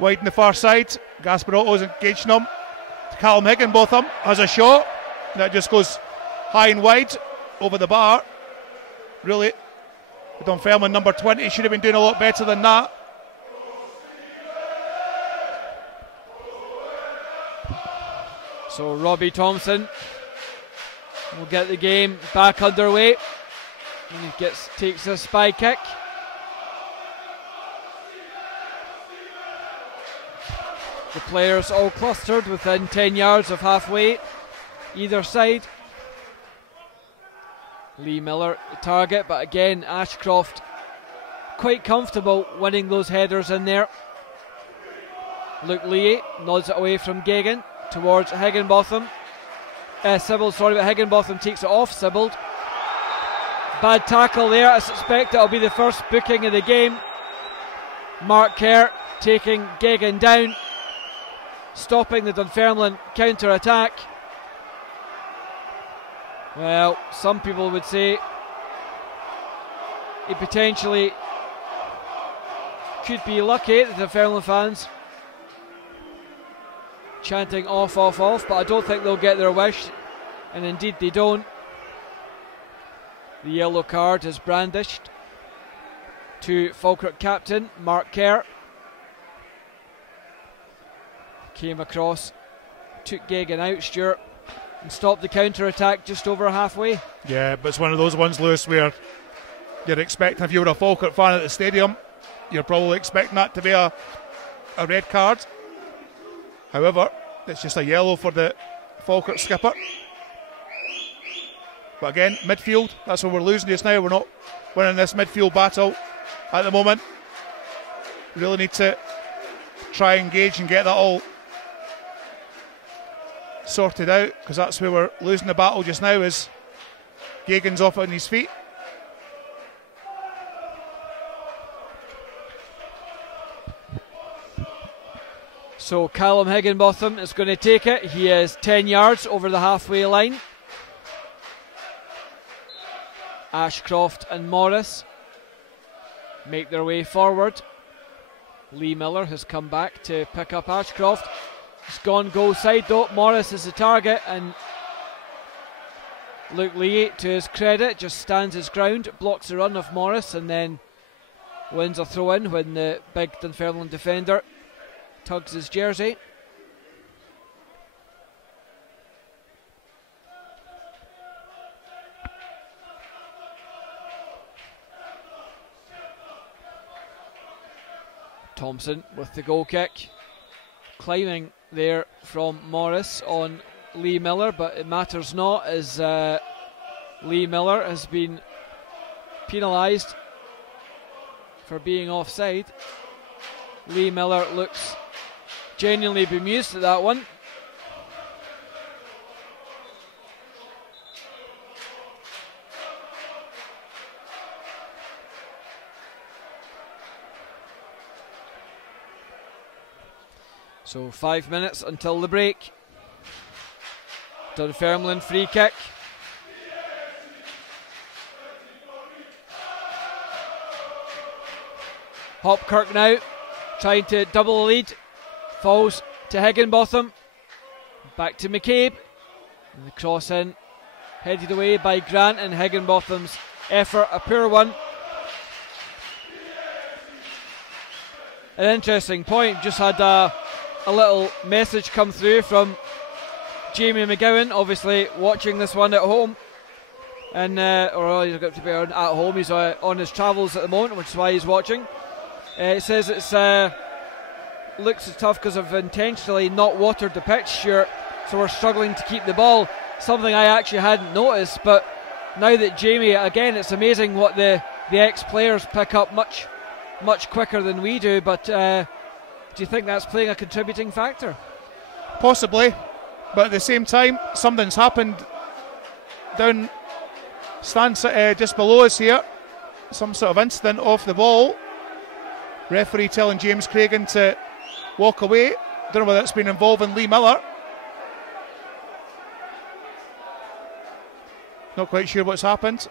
Wide in the far side. Gasparotto's engaging him. Callum Higginbotham has a shot. That just goes high and wide over the bar. Really, Dunfermline number 20 should have been doing a lot better than that. So Robbie Thompson will get the game back underway. And he takes a spy kick. The players all clustered within 10 yards of halfway, either side. Lee Miller the target, but again Ashcroft quite comfortable winning those headers in there. Luke Lee nods it away from Geoghegan towards Higginbotham. Sibbald, sorry, but Higginbotham takes it off Sibbald. Bad tackle there. I suspect it'll be the first booking of the game. Mark Kerr taking Geoghegan down, stopping the Dunfermline counter-attack. Well, some people would say he potentially could be lucky, the Dunfermline fans chanting off, but I don't think they'll get their wish, and indeed they don't. The yellow card is brandished to Falkirk captain Mark Kerr. Came across, took Geoghegan out, Stuart, and stopped the counter-attack just over halfway. Yeah, but it's one of those ones, Lewis, where you're expecting, if you were a Falkirk fan at the stadium, you're probably expecting that to be a red card. However, it's just a yellow for the Falkirk skipper. But again, midfield, that's where we're losing just now. We're not winning this midfield battle at the moment. We really need to try and engage and get that all sorted out, because that's where we're losing the battle just now, is Geoghegan's off on his feet. So Callum Higginbotham is going to take it. He is 10 yards over the halfway line. Ashcroft and Morris make their way forward. Lee Miller has come back to pick up Ashcroft. He's gone goal side though. Morris is the target, and Luke Lee, to his credit, just stands his ground, blocks the run of Morris, and then wins a throw in when the big Dunfermline defender tugs his jersey. Thompson with the goal kick, climbing there from Morris on Lee Miller, but it matters not, as Lee Miller has been penalised for being offside. Lee Miller looks genuinely bemused at that one. So 5 minutes until the break. Dunfermline free kick. Hopkirk now trying to double the lead. Falls to Higginbotham. Back to McCabe. And the cross in. Headed away by Grant, and Higginbotham's effort, a poor one. An interesting point. Just had a little message come through from Jamie McGowan, obviously watching this one at home, and he's got to be at home. He's on his travels at the moment, which is why he's watching. It says it's looks tough because I've intentionally not watered the pitch, Stuart, so we're struggling to keep the ball. Something I actually hadn't noticed, but now that Jamie, again, it's amazing what the the ex-players pick up much quicker than we do, but do you think that's playing a contributing factor? Possibly, but at the same time, something's happened down stands just below us here. Some sort of incident off the ball. Referee telling James Cragen to walk away. Don't know whether it's been involving Lee Miller. Not quite sure what's happened.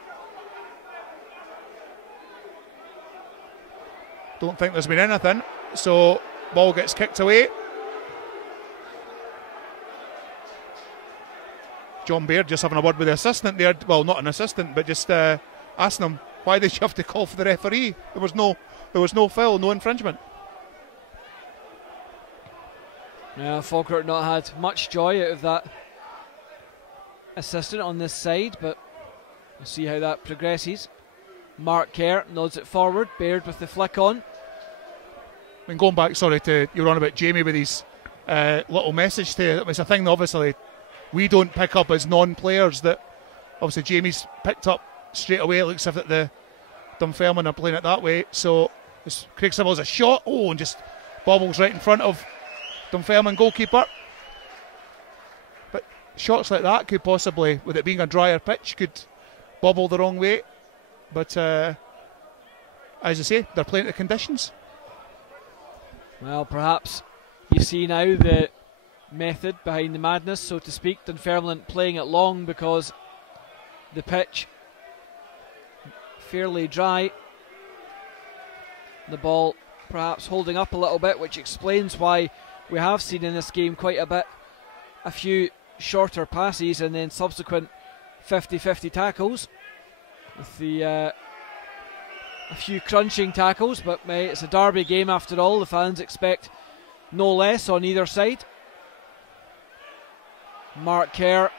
Don't think there's been anything. So ball gets kicked away. John Baird just having a word with the assistant there. Well, not an assistant, but just asking him why did you have to call for the referee. There was no foul, no infringement. Yeah, Falkirk not had much joy out of that assistant on this side, but we'll see how that progresses. Mark Kerr nods it forward. Baird with the flick on. I mean, going back, sorry, to you were on about Jamie with his little message to you. It was a thing that obviously we don't pick up as non-players that obviously Jamie's picked up straight away. It looks as if the Dunfermline are playing it that way. So Craig Sybil's a shot, and just bobbles right in front of Dunfermline goalkeeper. But shots like that could possibly, with it being a drier pitch, could bobble the wrong way. But as I say, they're playing to conditions. Well, perhaps you see now the method behind the madness, so to speak. Dunfermline playing it long because the pitch fairly dry. The ball perhaps holding up a little bit, which explains why we have seen in this game quite a few shorter passes and then subsequent 50-50 tackles, with a few crunching tackles. But it's a derby game after all. The fans expect no less on either side. Mark Kerr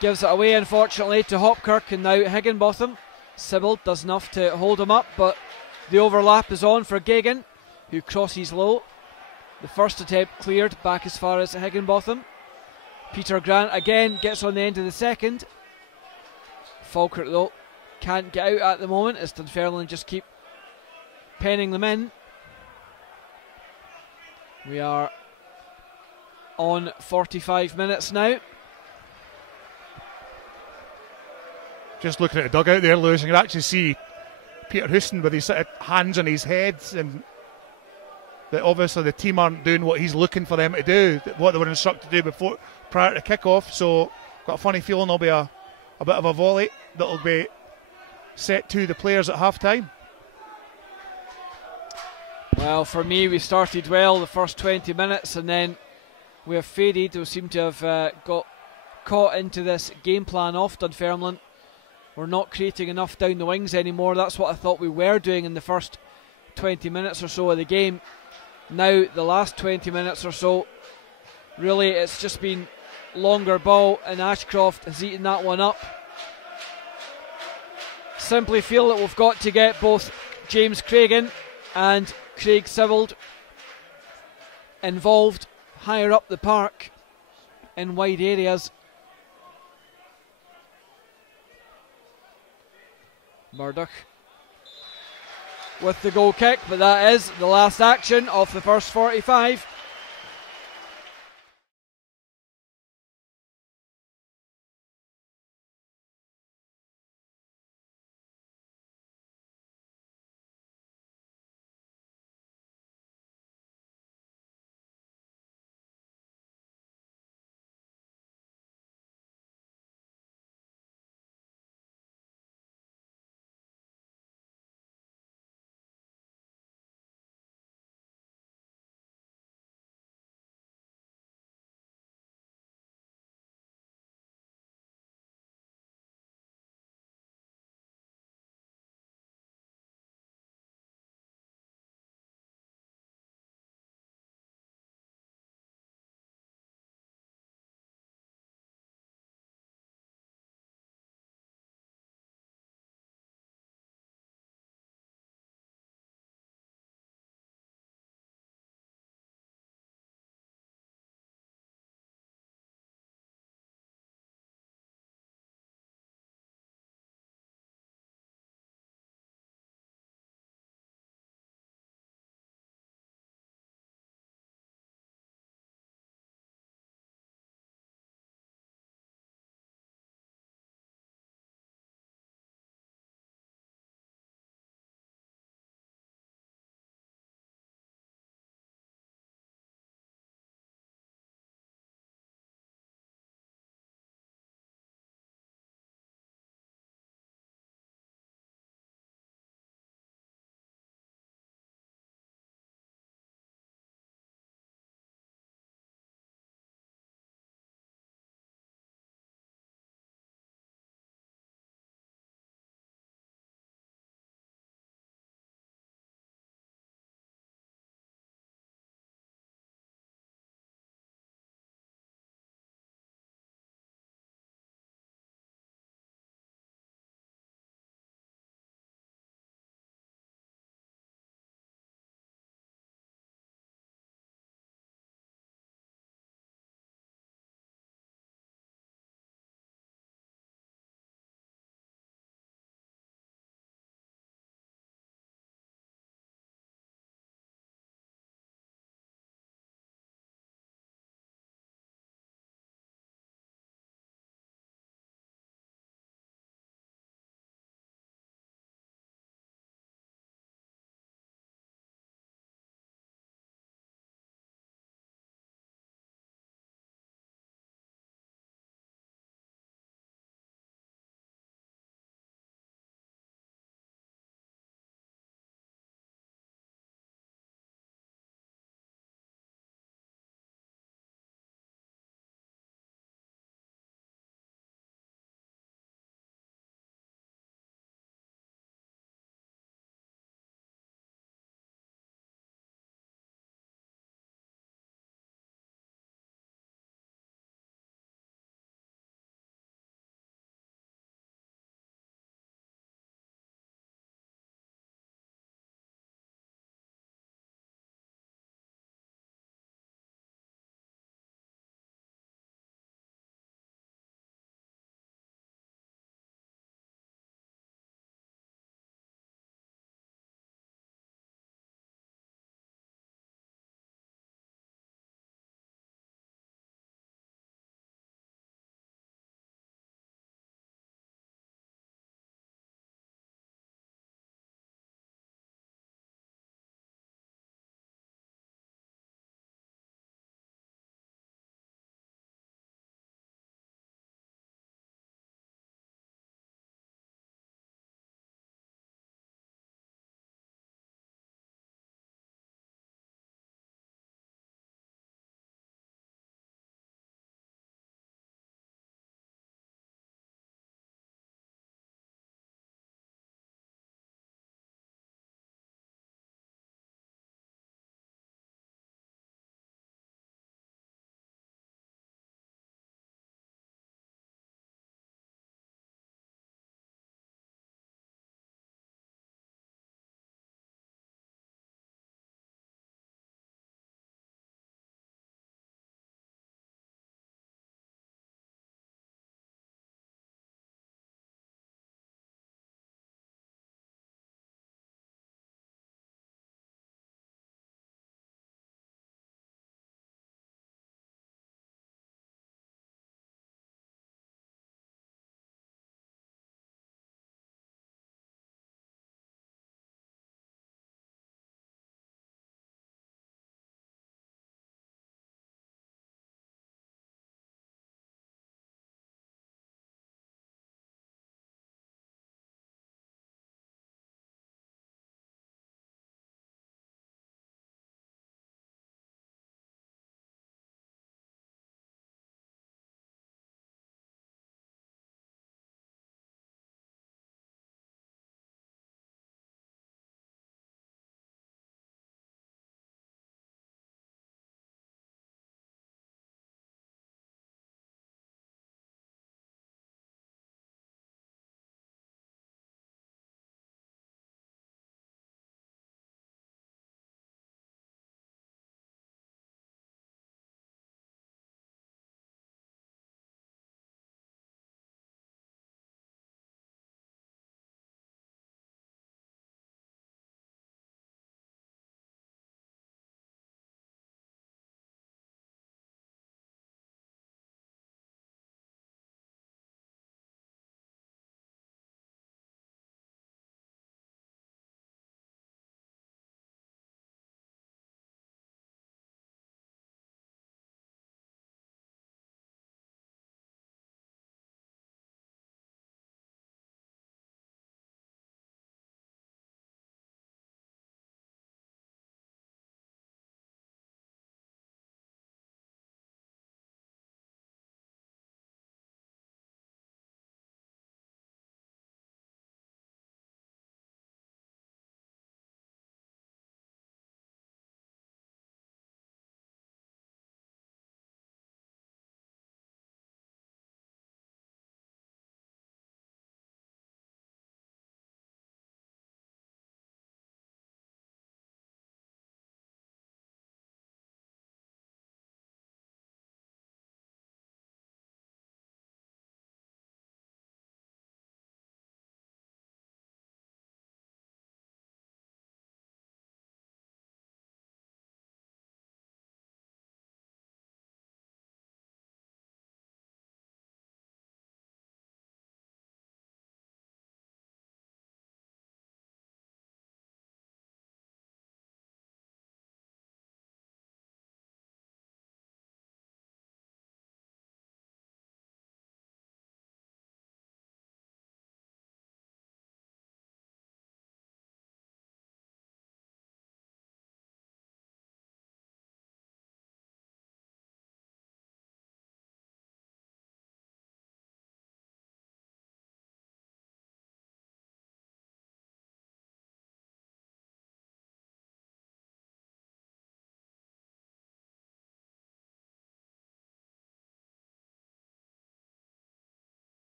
gives it away, unfortunately, to Hopkirk, and now Higginbotham. Sybil does enough to hold him up, but the overlap is on for Gagan, who crosses low. The first attempt cleared back as far as Higginbotham. Peter Grant again gets on the end of the second. Falkirk, though, can't get out at the moment as Dunfermline just keep penning them in. We are on 45 minutes now. Just looking at the dugout there, Lewis, you can actually see Peter Houston with his sort of hands on his head, and that obviously the team aren't doing what he's looking for them to do, what they were instructed to do prior to kick-off. So got a funny feeling there'll be a bit of a volley that'll be set to the players at half-time. Well, for me, we started well the first 20 minutes and then we have faded. We seem to have got caught into this game plan off Dunfermline. We're not creating enough down the wings anymore. That's what I thought we were doing in the first 20 minutes or so of the game. Now, the last 20 minutes or so, really it's just been longer ball, and Ashcroft has eaten that one up. Simply feel that we've got to get both James Cragen and Craig Sybil involved higher up the park in wide areas. Murdoch with the goal kick, but that is the last action of the first 45.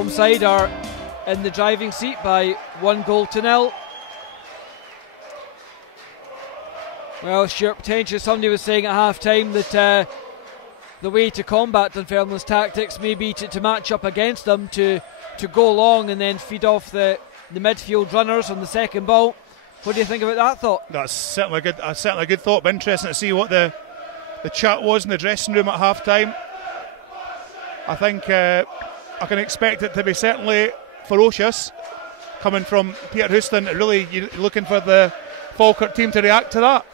home side are in the driving seat by 1-0. Well, Stuart, potentially somebody was saying at half time that the way to combat Dunfermline's tactics may be to match up against them, to go long and then feed off the midfield runners on the second ball. What do you think about that thought? That's certainly a good thought. But interesting to see what the chat was in the dressing room at half time. I think I can expect it to be certainly ferocious coming from Peter Houston. Really, you're looking for the Falkirk team to react to that.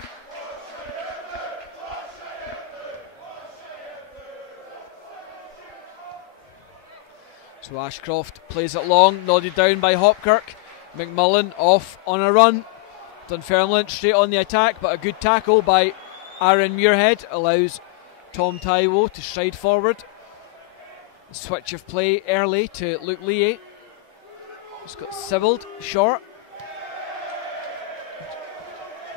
So Ashcroft plays it long, nodded down by Hopkirk. McMullen off on a run. Dunfermline straight on the attack, but a good tackle by Aaron Muirhead allows Tom Taiwo to stride forward. A switch of play early to Luke Lee. He's got Sibbald short.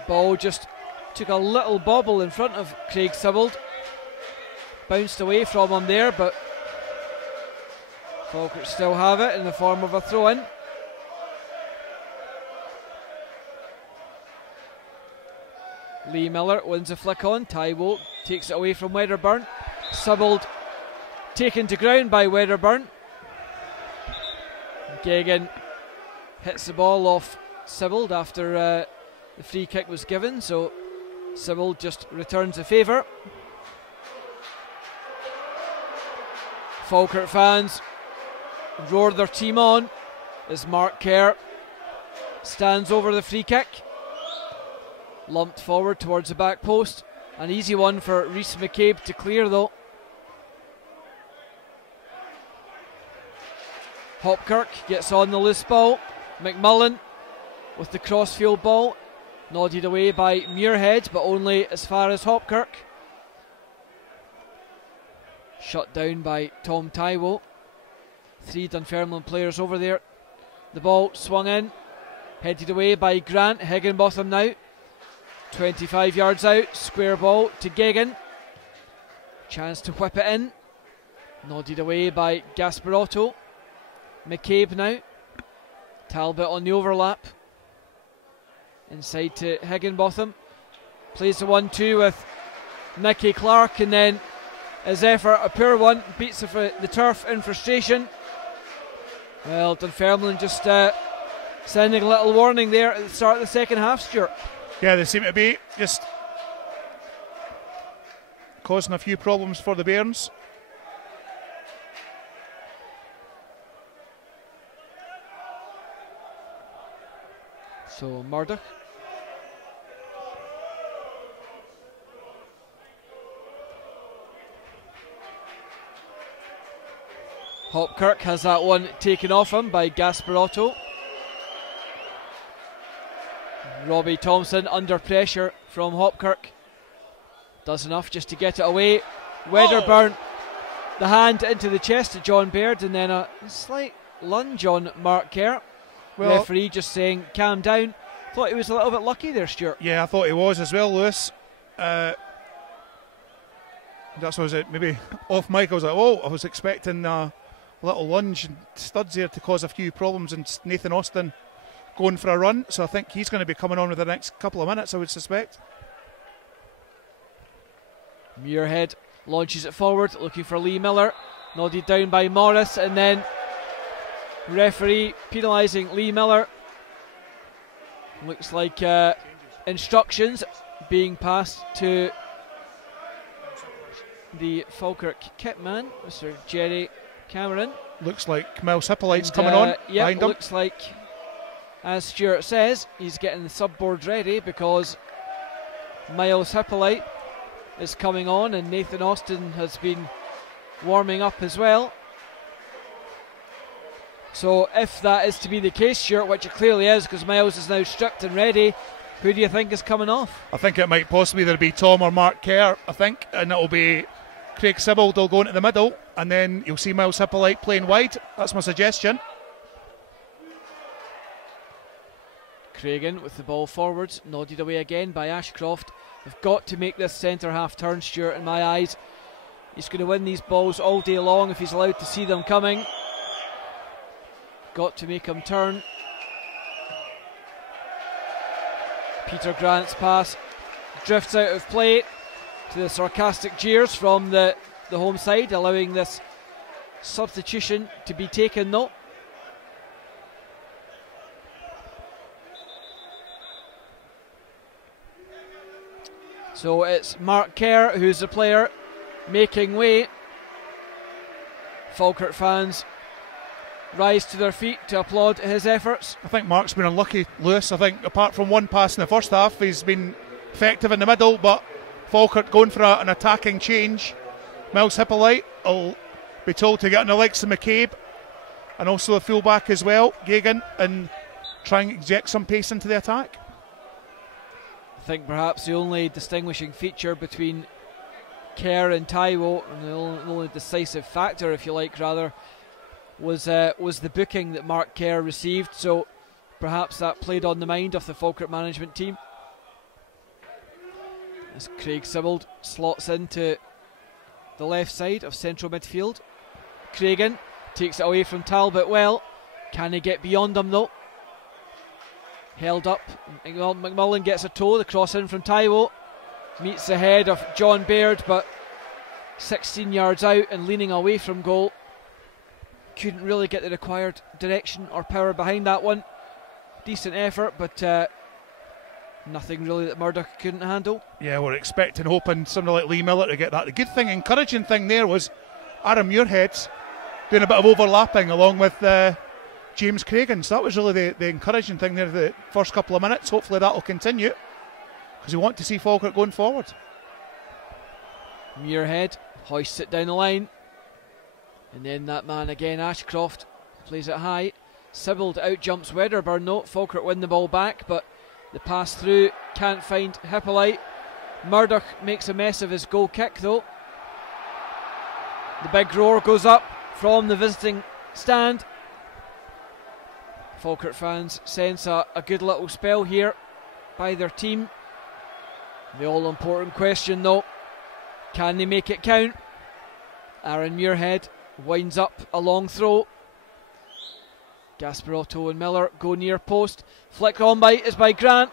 Ball just took a little bobble in front of Craig Sibbald. Bounced away from him there, but Falkirk still have it in the form of a throw-in. Lee Miller wins a flick on. Taiwo takes it away from Wedderburn. Sibbald taken to ground by Wedderburn. Geoghegan hits the ball off Sibbald after the free kick was given, so Sibbald just returns the favour. Falkirk fans roar their team on as Mark Kerr stands over the free kick. Lumped forward towards the back post. An easy one for Rhys McCabe to clear though. Hopkirk gets on the loose ball. McMullen with the crossfield ball. Nodded away by Muirhead, but only as far as Hopkirk. Shut down by Tom Taiwo. 3 Dunfermline players over there. The ball swung in. Headed away by Grant. Higginbotham now. 25 yards out. Square ball to Geoghegan. Chance to whip it in. Nodded away by Gasparotto. McCabe now. Talbot on the overlap. Inside to Higginbotham. Plays the 1-2 with Nicky Clark, and then his effort, a poor one, beats the turf in frustration. Well, Dunfermline just sending a little warning there at the start of the second half, Stuart. Yeah, they seem to be just causing a few problems for the Bairns. So Murdoch. Hopkirk has that one taken off him by Gasparotto. Robbie Thompson under pressure from Hopkirk. Does enough just to get it away. Wedderburn, the hand into the chest of John Baird, and then a slight lunge on Mark Kerr. Well, referee just saying calm down. Thought he was a little bit lucky there, Stuart. Yeah, I thought he was as well, Lewis. That's what was it, maybe off mic. I was like, oh, I was expecting a little lunge and studs there to cause a few problems, and Nathan Austin going for a run, so I think he's going to be coming on with the next couple of minutes, I would suspect. Muirhead launches it forward, looking for Lee Miller, nodded down by Morris, and then referee penalising Lee Miller. Looks like instructions being passed to the Falkirk kit man, Mr. Jerry Cameron. Looks like Miles Hippolyte's coming on behind him. Looks like, as Stuart says, he's getting the subboard ready because Miles Hippolyte is coming on, and Nathan Austin has been warming up as well. So if that is to be the case, Stuart, which it clearly is because Miles is now stripped and ready, who do you think is coming off? I think it might possibly either be Tom or Mark Kerr, I think, and it'll be Craig Sibbald will go into the middle, and then you'll see Miles Hippolyte playing wide. That's my suggestion. Craigan with the ball forwards, nodded away again by Ashcroft. They've got to make this centre half turn, Stuart, in my eyes. He's going to win these balls all day long if he's allowed to see them coming. got to make him turn. Peter Grant's pass drifts out of play to the sarcastic jeers from the home side, allowing this substitution to be taken though. So it's Mark Kerr who's the player making way. Falkirk fans rise to their feet to applaud his efforts. I think Mark's been unlucky, Lewis. I think apart from one pass in the first half, he's been effective in the middle, but Falkirk going for an attacking change. Miles Hippolyte will be told to get on the likes of McCabe and also the fullback as well, Gagan, and try and inject some pace into the attack. I think perhaps the only distinguishing feature between Kerr and Taiwo, and the only decisive factor, if you like, rather, was the booking that Mark Kerr received. So perhaps that played on the mind of the Falkirk management team. As Craig Sibbald slots into the left side of central midfield. Craigan takes it away from Talbot well. Can he get beyond him though? Held up. McMullen gets a toe. The cross in from Taiwo. Meets the head of John Baird, but 16 yards out and leaning away from goal. Couldn't really get the required direction or power behind that one. Decent effort, but nothing really that Murdoch couldn't handle. Yeah, we're expecting, hoping somebody like Lee Miller to get that. The good thing, encouraging thing there was Aaron Muirhead doing a bit of overlapping along with James Craigan. So that was really the encouraging thing there the first couple of minutes. Hopefully that will continue, because we want to see Falkirk going forward. Muirhead hoists it down the line, and then that man again, Ashcroft, plays it high. Sibbald out jumps Wedderburn though. Falkirk win the ball back, but the pass through can't find Hippolyte. Murdoch makes a mess of his goal kick though. The big roar goes up from the visiting stand. Falkirk fans sense a good little spell here by their team. The all-important question though, can they make it count? Aaron Muirhead winds up a long throw. Gasparotto and Miller go near post. Flicked on by Grant.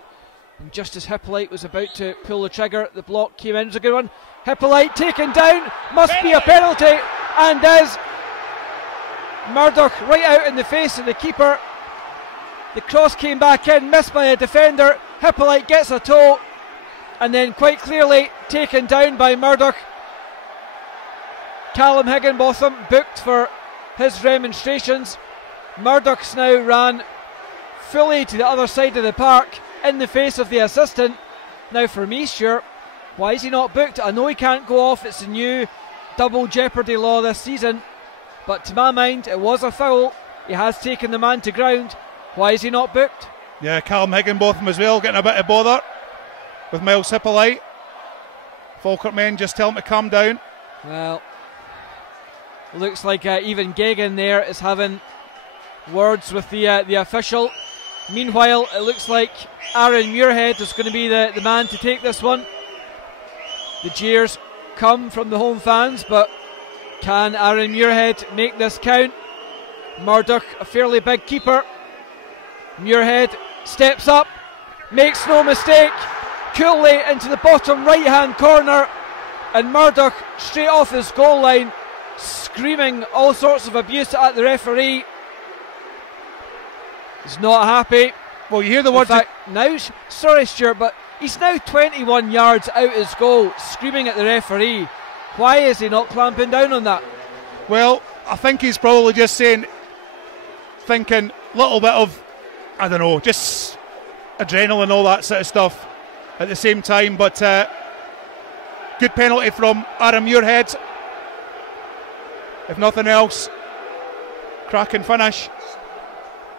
And just as Hippolyte was about to pull the trigger, the block came in. It was a good one. Hippolyte taken down. Must be a penalty. And is. Murdoch right out in the face of the keeper. The cross came back in, missed by a defender. Hippolyte gets a toe. And then quite clearly taken down by Murdoch. Callum Higginbotham booked for his remonstrations. Murdoch's now ran fully to the other side of the park in the face of the assistant. Now for me, Stuart, why is he not booked? I know he can't go off, it's a new double jeopardy law this season, but to my mind it was a foul. He has taken the man to ground. Why is he not booked? Yeah, Callum Higginbotham as well getting a bit of bother with Miles Hippolyte. Falkirk men just tell him to calm down. Well, looks like even Gagan there is having words with the official. Meanwhile, it looks like Aaron Muirhead is going to be the man to take this one. The jeers come from the home fans, but can Aaron Muirhead make this count? Murdoch, a fairly big keeper. Muirhead steps up, makes no mistake, coolly into the bottom right hand corner, and Murdoch straight off his goal line, screaming all sorts of abuse at the referee. He's not happy. Well, you hear the words. Now, sorry Stuart, but he's now 21 yards out his goal, screaming at the referee. Why is he not clamping down on that? Well, I think he's probably just thinking a little bit of, I don't know, just adrenaline, all that sort of stuff at the same time. But good penalty from Aaron Muirhead. If nothing else, cracking finish.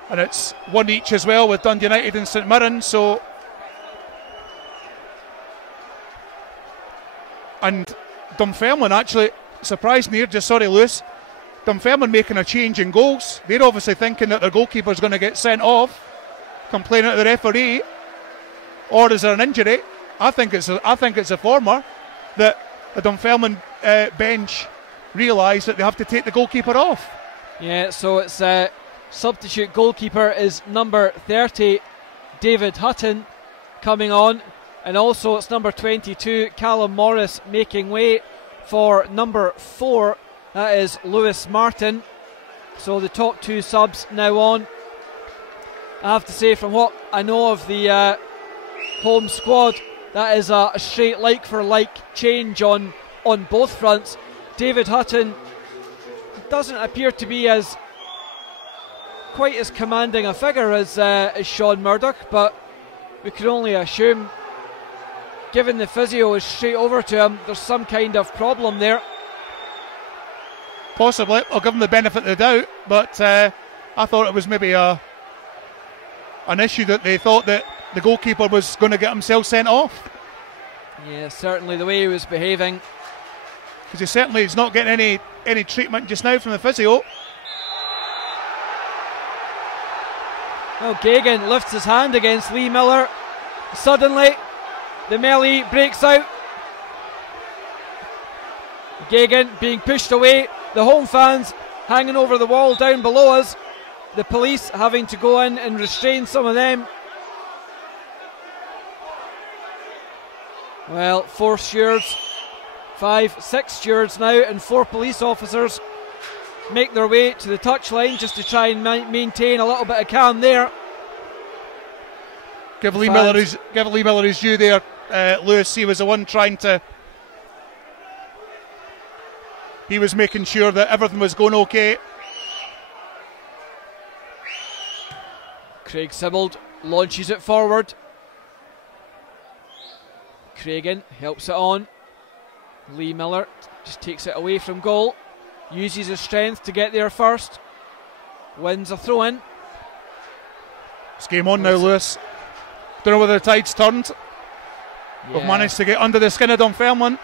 And it's one each as well with Dundee United and St Mirren. So, and Dunfermline actually surprised me. Lewis. Dunfermline making a change in goals. They're obviously thinking that their goalkeeper's going to get sent off, complaining to the referee, or is there an injury? I think it's a former, that the Dunfermline bench realise that they have to take the goalkeeper off. Yeah, so it's substitute goalkeeper is number 30, David Hutton, coming on. And also it's number 22, Callum Morris, making way for number 4, that is Lewis Martin. So the top 2 subs now on. I have to say, from what I know of the home squad, that is a straight like-for-like change on both fronts. David Hutton doesn't appear to be quite as commanding a figure as Sean Murdoch, but we can only assume, given the physio is straight over to him, there's some kind of problem there. Possibly. I'll give him the benefit of the doubt, but I thought it was maybe an issue that they thought that the goalkeeper was going to get himself sent off. Yeah, certainly the way he was behaving. Because he's not getting any treatment just now from the physio. Well, Gagan lifts his hand against Lee Miller. Suddenly, the melee breaks out. Gagan being pushed away. The home fans hanging over the wall down below us. The police having to go in and restrain some of them. Well, 4 stewards, 5, 6 stewards now, and 4 police officers make their way to the touchline just to try and maintain a little bit of calm there. Give Lee Miller his due there, Lewis. He was the one he was making sure that everything was going okay. Craig Sibbald launches it forward. Craigan helps it on. Lee Miller just takes it away from goal. Uses his strength to get there first. Wins a throw-in. It's game on now, Lewis. Don't know whether the tide's turned. Yeah. We've managed to get under the skin of Dunfermline.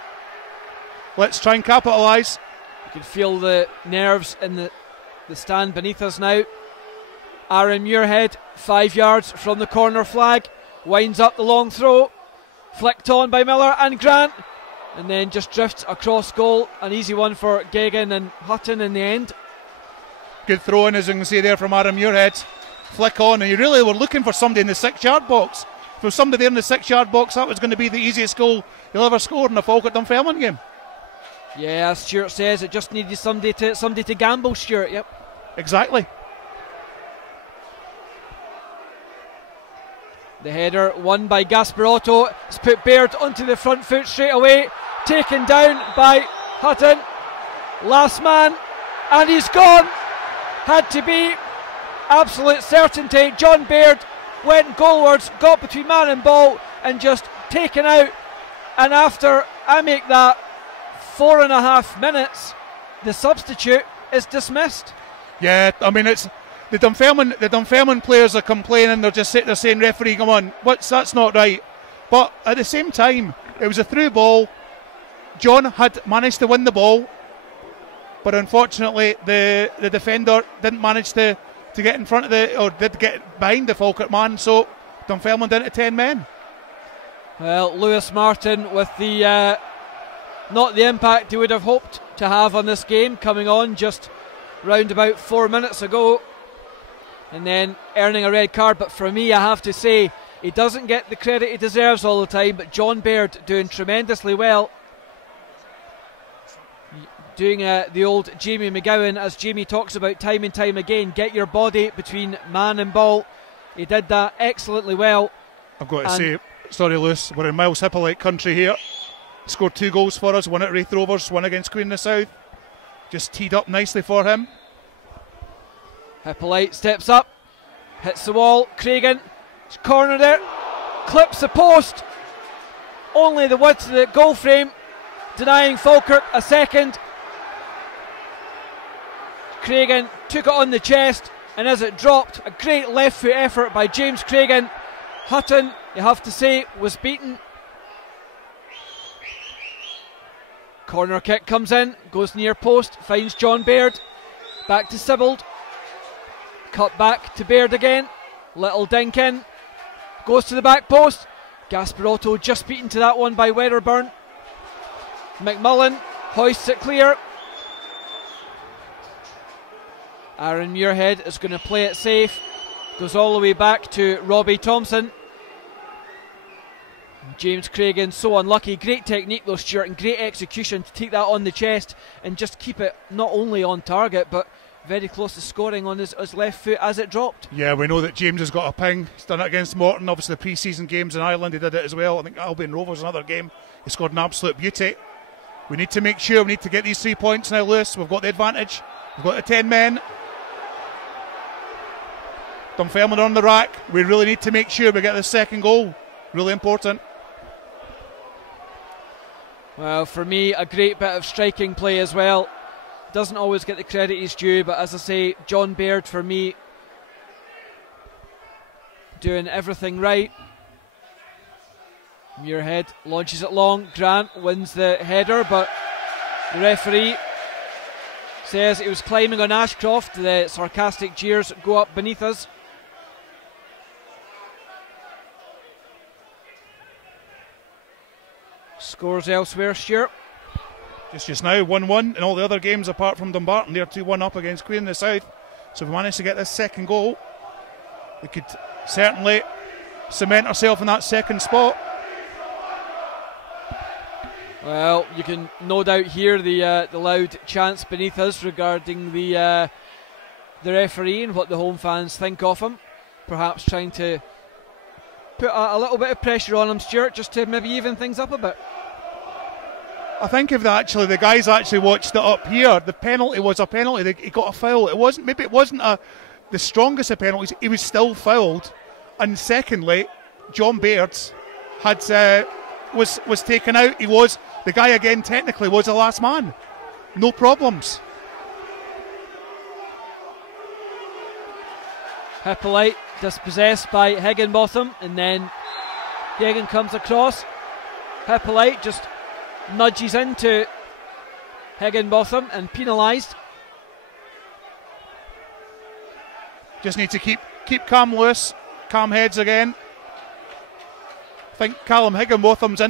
Let's try and capitalise. You can feel the nerves in the stand beneath us now. Aaron Muirhead, 5 yards from the corner flag. Winds up the long throw. Flicked on by Miller and Grant. And then just drifts across goal. An easy one for Gagan and Hutton in the end. Good throw in, as you can see there, from Aaron Muirhead. Flick on, and you really were looking for somebody in the 6-yard box. If there was somebody there in the 6-yard box, that was going to be the easiest goal you'll ever score in a Falkirk Dunfermline game. Yeah, as Stuart says, it just needed somebody to gamble, Stuart. Yep. Exactly. The header won by Gasparotto. It's put Baird onto the front foot straight away. Taken down by Hutton. Last man, and he's gone. Had to be absolute certainty. John Baird went goalwards, got between man and ball, and just taken out. And after I make that 4.5 minutes, the substitute is dismissed. Yeah, I mean, it's the Dunfermline players are complaining. They're saying, referee, come on, that's not right. But at the same time, it was a through ball. John had managed to win the ball, but unfortunately the defender didn't manage to get in front of did get behind the Falkirk man, so Dunfermline down to 10 men. Well, Lewis Martin with the not the impact he would have hoped to have on this game, coming on just round about 4 minutes ago and then earning a red card. But for me, I have to say, he doesn't get the credit he deserves all the time, but John Baird doing tremendously well. Doing the old Jamie McGowan, as Jamie talks about time and time again, get your body between man and ball. He did that excellently well. I've got to say, sorry Lewis, we're in Miles Hippolyte country here. Scored 2 goals for us, one at Wraith Rovers, one against Queen of the South. Just teed up nicely for him. Hippolyte steps up, hits the wall. Craigan, corner there, clips the post. Only the width of the goal frame, denying Falkirk a second. Craigan took it on the chest, and as it dropped, a great left foot effort by James Craigan. Hutton, you have to say, was beaten. Corner kick comes in, goes near post, finds John Baird. Back to Sibbald. Cut back to Baird again. Little dink in. Goes to the back post. Gasparotto just beaten to that one by Wedderburn. McMullen hoists it clear. Aaron Muirhead is going to play it safe. Goes all the way back to Robbie Thompson. James Craigan so unlucky. Great technique though, Stuart, and great execution to take that on the chest and just keep it not only on target but very close to scoring on his left foot as it dropped. Yeah, we know that James has got a ping. He's done it against Morton. Obviously the pre-season games in Ireland he did it as well. I think Albion Rovers another game. He scored an absolute beauty. We need to make sure, we need to get these 3 points now, Lewis. We've got the advantage. We've got the 10 men. Dunfermline on the rack. We really need to make sure we get the second goal. Really important. Well, for me, a great bit of striking play as well. Doesn't always get the credit he's due, but as I say, John Baird for me doing everything right. Muirhead launches it long. Grant wins the header, but the referee says he was climbing on Ashcroft. The sarcastic jeers go up beneath us. Scores elsewhere, Stuart. Just now, 1-1 in all the other games apart from Dumbarton. They're 2-1 up against Queen in the South. So if we manage to get this second goal, we could certainly cement ourselves in that second spot. Well, you can no doubt hear the loud chants beneath us regarding the referee and what the home fans think of him. Perhaps trying to put a little bit of pressure on him, Stuart, just to maybe even things up a bit. I think if the guys actually watched it up here, the penalty was a penalty. He got a foul. It wasn't the strongest of penalties. He was still fouled. And secondly, John Baird was taken out. The guy again technically was the last man. No problems. Hippolyte dispossessed by Higginbotham, and then Hagan comes across. Hippolyte just nudges into Higginbotham and penalised. Just need to keep calm, Lewis. Calm heads again. I think Callum Higginbotham's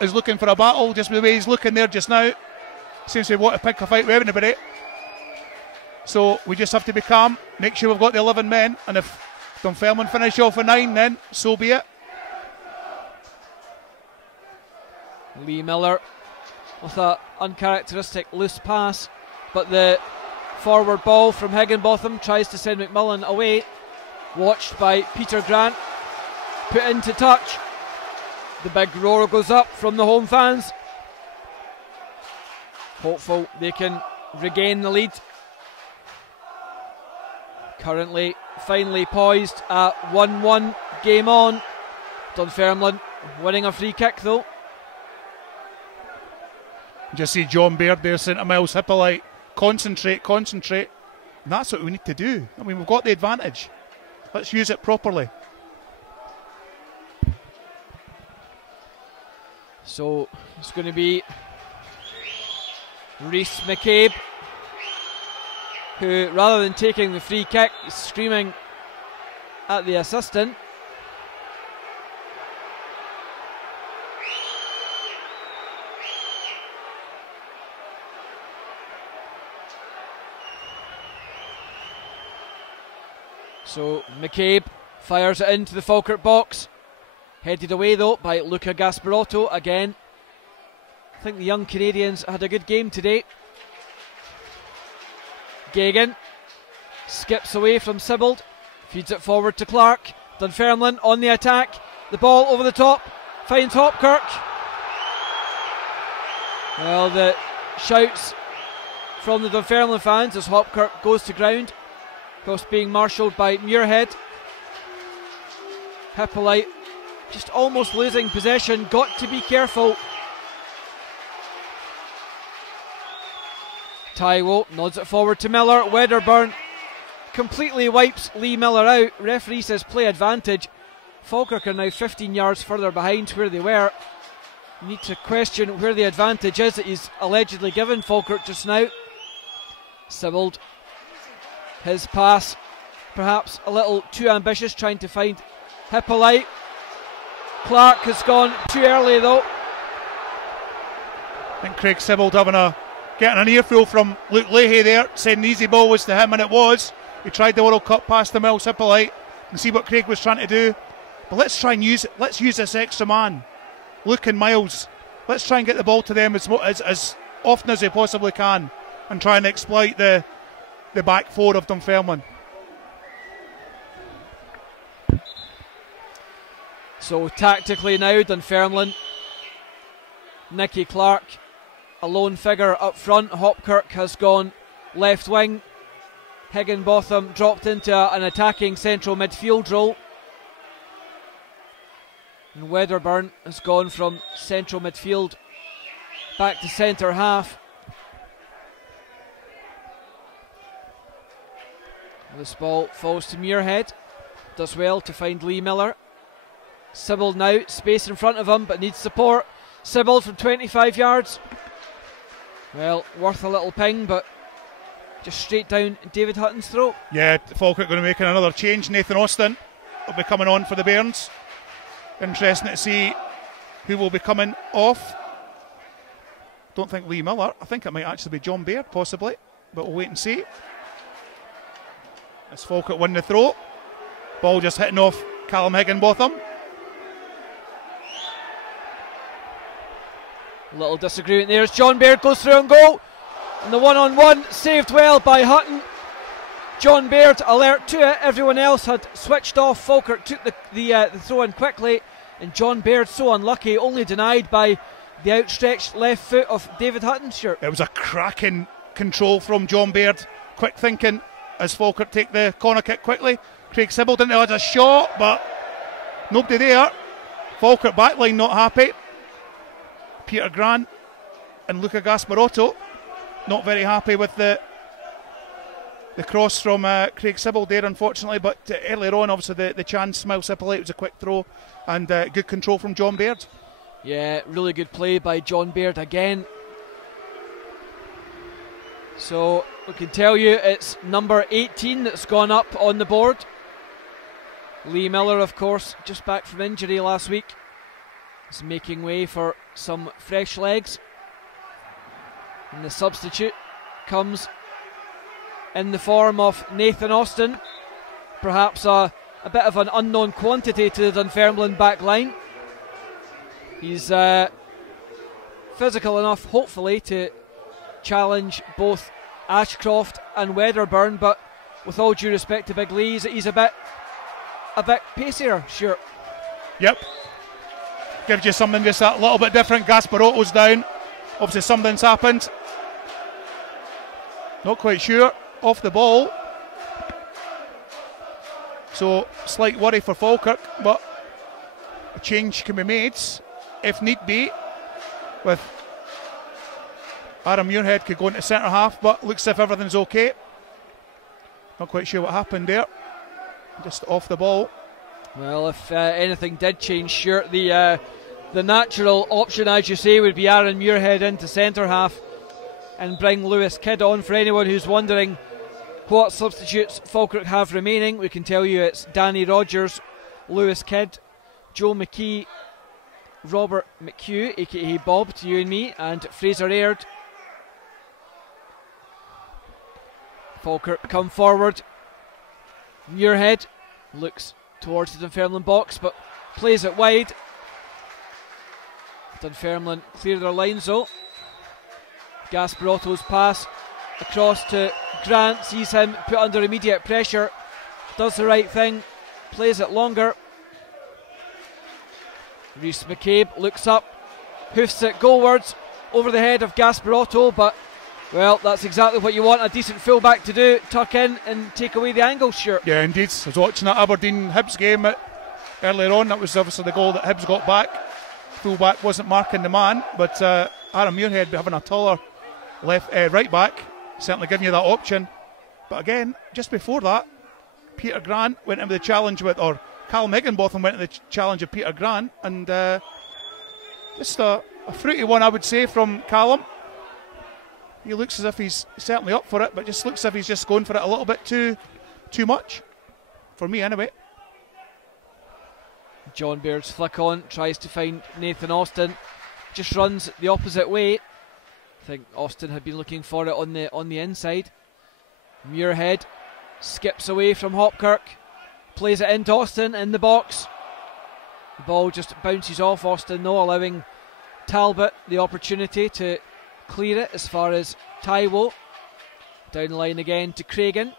is looking for a battle. Just the way he's looking there just now, seems to want to pick a fight with everybody. So we just have to be calm, make sure we've got the 11 men, and if Dunfermline finish off with 9, then so be it. Lee Miller with an uncharacteristic loose pass, but the forward ball from Higginbotham tries to send McMillan away. Watched by Peter Grant, put into touch. The big roar goes up from the home fans. Hopeful they can regain the lead. Currently finally poised at 1-1, game on. Dunfermline winning a free kick though. Just see John Baird there saying to Miles Hippolyte, concentrate. And that's what we need to do. I mean, we've got the advantage. Let's use it properly. So it's going to be Rhys McCabe, who, rather than taking the free kick, is screaming at the assistant. So McCabe fires it into the Falkirk box. Headed away though by Luca Gasparotto again. I think the young Canadians had a good game today. Gagan skips away from Sibbald, feeds it forward to Clark. Dunfermline on the attack. The ball over the top, finds Hopkirk. Well, the shouts from the Dunfermline fans as Hopkirk goes to ground. Of course, being marshalled by Muirhead. Hippolyte just almost losing possession, got to be careful. Taiwo nods it forward to Miller. Wedderburn completely wipes Lee Miller out. Referee says play advantage. Falkirk are now 15 yards further behind where they were. You need to question where the advantage is that he's allegedly given Falkirk just now. Sibbald, his pass perhaps a little too ambitious, trying to find Hippolyte. Clark has gone too early though. I think Craig Sibbald having a getting an earful from Luke Leahy there, saying the easy ball was to him, and it was. He tried the World Cup pass to Miles Hippolyte and see what Craig was trying to do. But let's use this extra man, Luke and Miles. Let's try and get the ball to them as often as they possibly can, and try and exploit the back four of Dunfermline. So tactically now, Dunfermline, Nicky Clark, a lone figure up front. Hopkirk has gone left wing. Higginbotham dropped into an attacking central midfield role. And Wedderburn has gone from central midfield back to centre half. This ball falls to Muirhead. Does well to find Lee Miller. Sibbald now, space in front of him, but needs support. Sibbald from 25 yards. Well, worth a little ping, but just straight down David Hutton's throat. Yeah, Falkirk going to make another change. Nathan Austin will be coming on for the Bairns. Interesting to see who will be coming off. Don't think Lee Miller. I think it might actually be John Baird, possibly, but we'll wait and see. As Falkirk win the throw. Ball just hitting off Callum Higginbotham. A little disagreement there as John Baird goes through and goal. And the one-on-one saved well by Hutton. John Baird alert to it. Everyone else had switched off. Falkirk took the throw in quickly. And John Baird, so unlucky, only denied by the outstretched left foot of David Hutton. Sure. It was a cracking control from John Baird. Quick thinking as Falkirk take the corner kick quickly. Craig Sibbald didn't have a shot, but nobody there. Falkirk backline not happy. Peter Grant and Luca Gasparotto not very happy with the cross from Craig Sibbald there, unfortunately. But earlier on, obviously, the chance, Miles Hippolyte, was a quick throw and good control from John Baird. Yeah, really good play by John Baird again. So we can tell you it's number 18 that's gone up on the board. Lee Miller, of course, just back from injury last week, is making way for some fresh legs. And the substitute comes in the form of Nathan Austin, perhaps a bit of an unknown quantity to the Dunfermline back line. He's physical enough, hopefully, to challenge both Ashcroft and Wedderburn, but with all due respect to Big Lee, he's a bit pacier, sure. Yep. Gives you something just a little bit different. Gasparotto's down. Obviously something's happened. Not quite sure. Off the ball. So slight worry for Falkirk, but a change can be made if need be. With Aaron Muirhead could go into centre half, but looks as if everything's okay. Not quite sure what happened there. Just off the ball. Well, if anything did change, sure, the natural option, as you say, would be Aaron Muirhead into centre half and bring Lewis Kidd on. For anyone who's wondering what substitutes Falkirk have remaining, we can tell you it's Danny Rogers, Lewis Kidd, Joe McKee, Robert McHugh, aka Bob to you and me, and Fraser Aird. Falkirk come forward. Muirhead looks towards the Dunfermline box, but plays it wide. Dunfermline clear their lines though. Gasparotto's pass across to Grant, sees him put under immediate pressure, does the right thing, plays it longer. Rhys McCabe looks up, hoofs it goalwards over the head of Gasparotto, but well, that's exactly what you want a decent fullback to do, tuck in and take away the angle, sure. Yeah, indeed. I was watching that Aberdeen Hibs game earlier on. That was obviously the goal that Hibs got back. Fullback wasn't marking the man, but Aaron Muirhead having a taller right back, certainly giving you that option. But again, just before that, Peter Grant went into the challenge with, or Callum Higginbotham went into the challenge of Peter Grant, and just a fruity one, I would say, from Callum. He looks as if he's certainly up for it, but just looks as if he's just going for it a little bit too much, for me anyway. John Baird's flick on, tries to find Nathan Austin, just runs the opposite way. think Austin had been looking for it on the inside. Muirhead skips away from Hopkirk, plays it into Austin in the box. The ball just bounces off Austin though, allowing Talbot the opportunity to clear it as far as Taiwo. Down the line again to Cragen.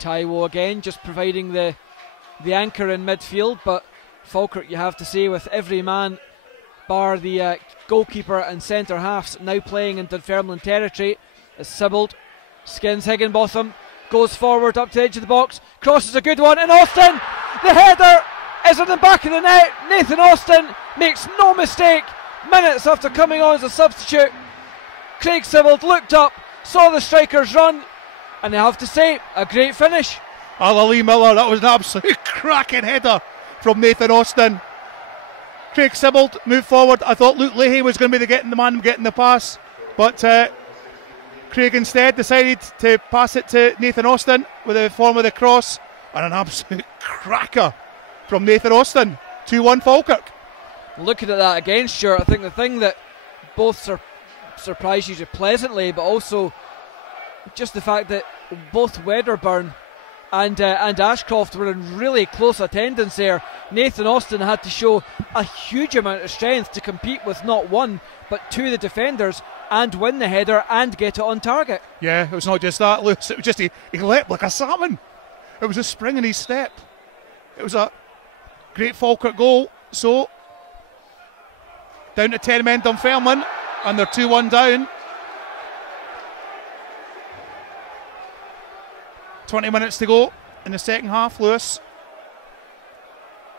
Taiwo again just providing the anchor in midfield, but Falkirk, you have to say, with every man bar the goalkeeper and centre halves now playing in Dunfermline territory, as Sibbald skins Higginbotham, goes forward up to the edge of the box, crosses a good one, and Austin, the header is in the back of the net. Nathan Austin makes no mistake. Minutes after coming on as a substitute, Craig Sibbald looked up, saw the strikers run, and I have to say, a great finish. Lee Miller, that was an absolute cracking header from Nathan Austin. Craig Sibbald moved forward. I thought Luke Leahy was going to be the man getting the pass, but Craig instead decided to pass it to Nathan Austin with the form of the cross, and an absolute cracker from Nathan Austin. 2-1 Falkirk. Looking at that again, Stuart, I think the thing that both surprised you pleasantly, but also just the fact that both Wedderburn and Ashcroft were in really close attendance there. Nathan Austin had to show a huge amount of strength to compete with not one but two of the defenders and win the header and get it on target. Yeah, it was not just that, Lewis. It was just he leapt like a salmon. It was a spring in his step. It was a great Falkirk goal. So down to 10 men Dunfermline, and they're 2-1 down. 20 minutes to go in the second half, Lewis.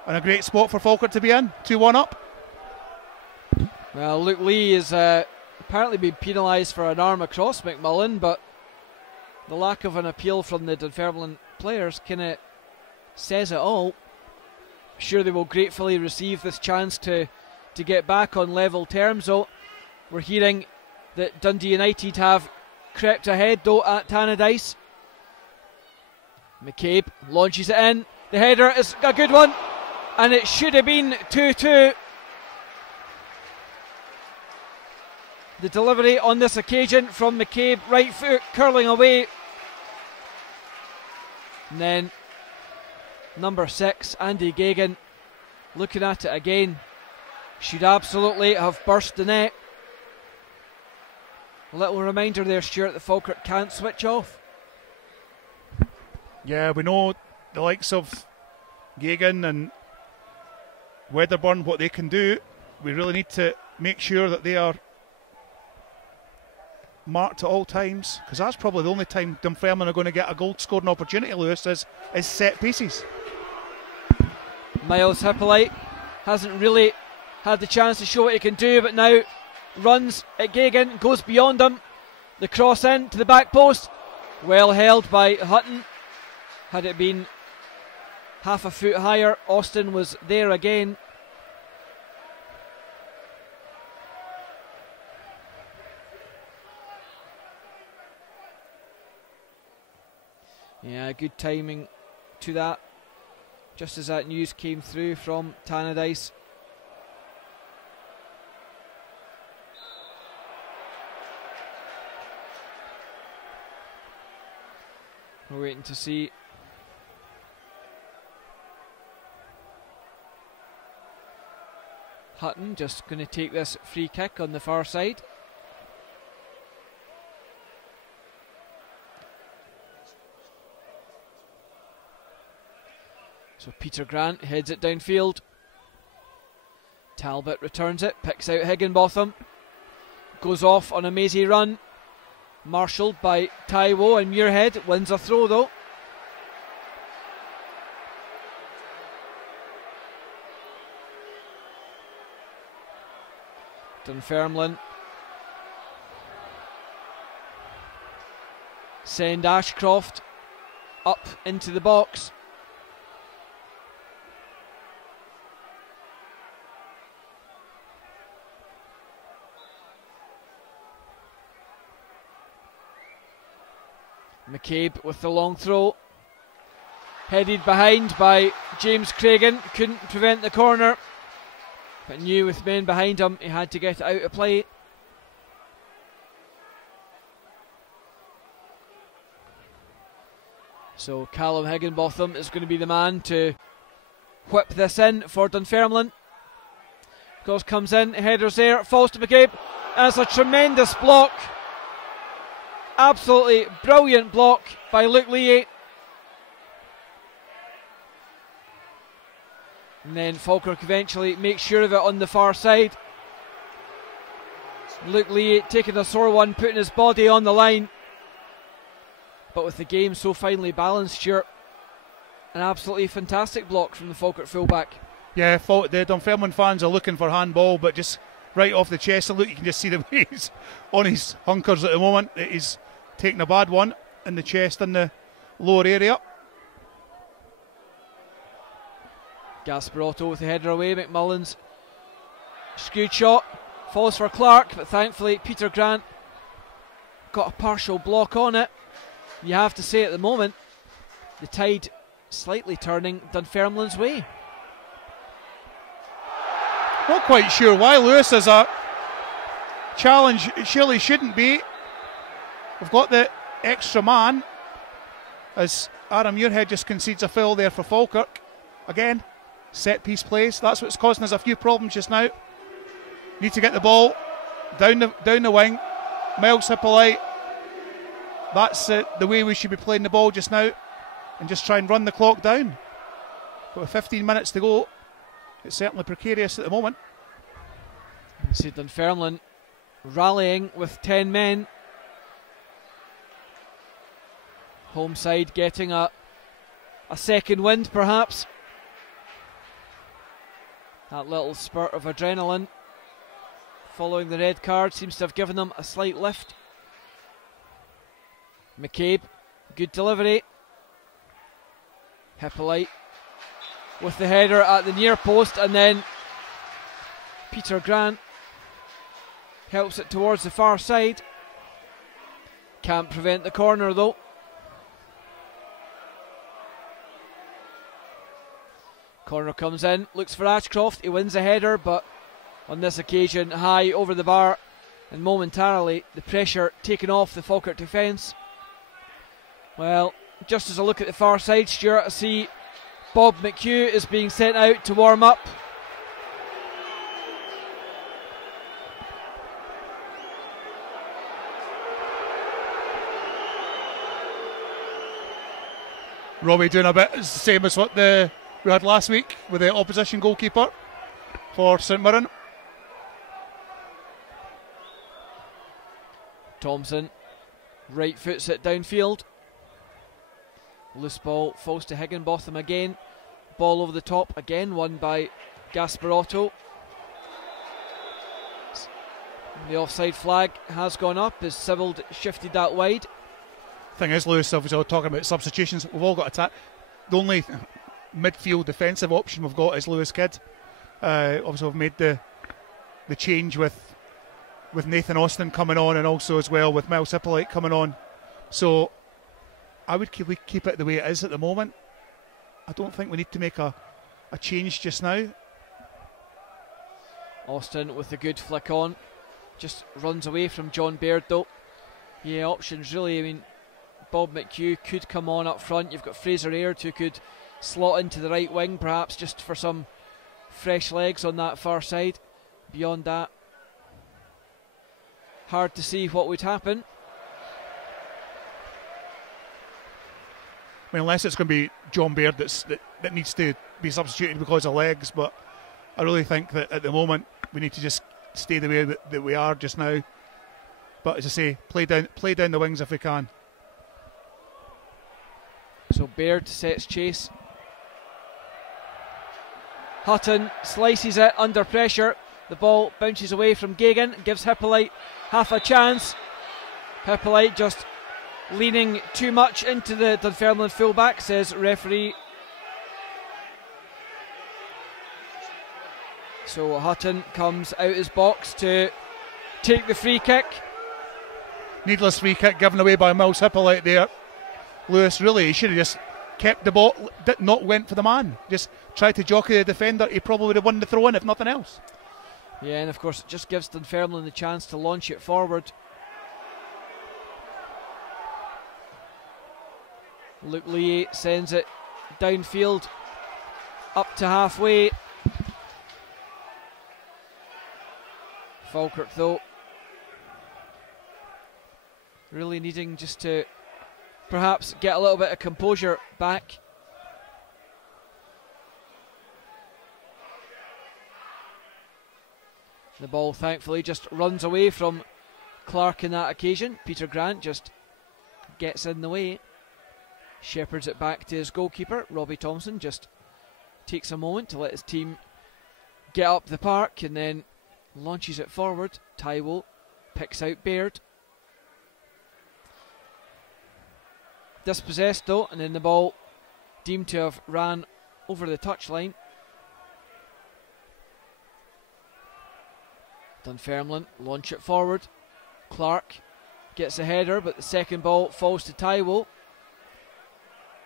And a great spot for Falkirk to be in. 2-1 up. Well, Luke Lee is apparently been penalised for an arm across McMullen, but the lack of an appeal from the Dunfermline players kind of says it all. Sure, they will gratefully receive this chance to get back on level terms, though. We're hearing that Dundee United have crept ahead, though, at Tannadice. McCabe launches it in. The header is a good one, and it should have been 2-2. The delivery on this occasion from McCabe, right foot curling away. And then number 6, Andy Gagan, looking at it again, should absolutely have burst the net. A little reminder there, Stuart, that Falkirk can't switch off. Yeah, we know the likes of Gagan and Wedderburn, what they can do. We really need to make sure that they are marked at all times, because that's probably the only time Dunfermline are going to get a goal scoring opportunity, Lewis, is set pieces. Miles Hippolyte hasn't really had the chance to show what he can do, but now runs at Gagan, goes beyond him. The cross in to the back post, well held by Hutton. Had it been half a foot higher, Austin was there again. Yeah, good timing to that, just as that news came through from Tannadice. We're waiting to see Hutton just going to take this free kick on the far side. So Peter Grant heads it downfield. Talbot returns it, picks out Higginbotham, goes off on a mazy run, marshalled by Taiwo, and Muirhead wins a throw though. Dunfermline send Ashcroft up into the box. McCabe with the long throw, headed behind by James Cragen, couldn't prevent the corner, but knew with men behind him he had to get it out of play. So Callum Higginbotham is going to be the man to whip this in for Dunfermline. Goes, comes in, headers there, falls to McCabe. That's a tremendous block. Absolutely brilliant block by Luke Lee. And then Falkirk eventually makes sure of it on the far side. Luke Lee taking a sore one, putting his body on the line. But with the game so finely balanced, Stuart, an absolutely fantastic block from the Falkirk fullback. Yeah, the Dunfermline fans are looking for handball, but just right off the chest. Look, you can just see the way he's on his hunkers at the moment. He's taking a bad one in the chest in the lower area. Gasparotto with the header away. McMullen's skewed shot falls for Clark, but thankfully Peter Grant got a partial block on it. You have to say at the moment the tide slightly turning Dunfermline's way. Not quite sure why Lewis is a challenge. It surely shouldn't be. We've got the extra man as Aaron Muirhead just concedes a foul there for Falkirk. Again, set piece plays. That's what's causing us a few problems just now. Need to get the ball down the wing. Miles Hippolyte. That's the way we should be playing the ball just now, and just try and run the clock down. But with 15 minutes to go, it's certainly precarious at the moment. You see Dunfermline rallying with 10 men. Home side getting a second wind perhaps. That little spurt of adrenaline following the red card seems to have given them a slight lift. McCabe, good delivery. Hippolyte with the header at the near post, and then Peter Grant helps it towards the far side. Can't prevent the corner though. Corner comes in, looks for Ashcroft, he wins a header, but on this occasion high over the bar, and momentarily the pressure taken off the Falkirk defence. Well, just as I look at the far side, Stuart, I see Bob McHugh is being sent out to warm up. Robbie doing a bit the same as what we had last week with the opposition goalkeeper for St Mirren. Thompson right foots it downfield. Loose ball falls to Higginbotham again. Ball over the top again, won by Gasparotto. The offside flag has gone up as Sibbald shifted that wide. Thing is, Lewis, obviously, we're talking about substitutions. We've all got attack. The only midfield defensive option we've got is Lewis Kidd. Obviously, we've made the change with Nathan Austin coming on, and also as well with Miles Hippolyte coming on. So I would keep it the way it is at the moment. I don't think we need to make a change just now. Austin with a good flick on. Just runs away from John Baird though. Yeah, options really. I mean, Bob McHugh could come on up front. You've got Fraser Aird who could slot into the right wing perhaps just for some fresh legs on that far side. Beyond that, hard to see what would happen. I mean, unless it's going to be John Baird that needs to be substituted because of legs, but I really think that at the moment we need to just stay the way that we are just now. But as I say, play down the wings if we can. So Baird sets chase. Hutton slices it under pressure. The ball bounces away from Gagan, gives Hippolyte half a chance. Hippolyte just leaning too much into the Dunfermline fullback, says referee. So Hutton comes out his box to take the free kick. Needless free kick given away by Miles Hippolyte there. Lewis, really, he should have just kept the ball, not went for the man. Just tried to jockey the defender. He probably would have won the throw in if nothing else. Yeah, and of course it just gives Dunfermline the chance to launch it forward. Luke Lee sends it downfield up to halfway. Falkirk though really needing just to perhaps get a little bit of composure back. The ball thankfully just runs away from Clark in that occasion. Peter Grant just gets in the way, shepherds it back to his goalkeeper. Robbie Thompson just takes a moment to let his team get up the park and then launches it forward. Taiwo picks out Baird. Dispossessed though, and then the ball deemed to have ran over the touchline. Dunfermline launch it forward. Clark gets a header, but the second ball falls to Taiwo.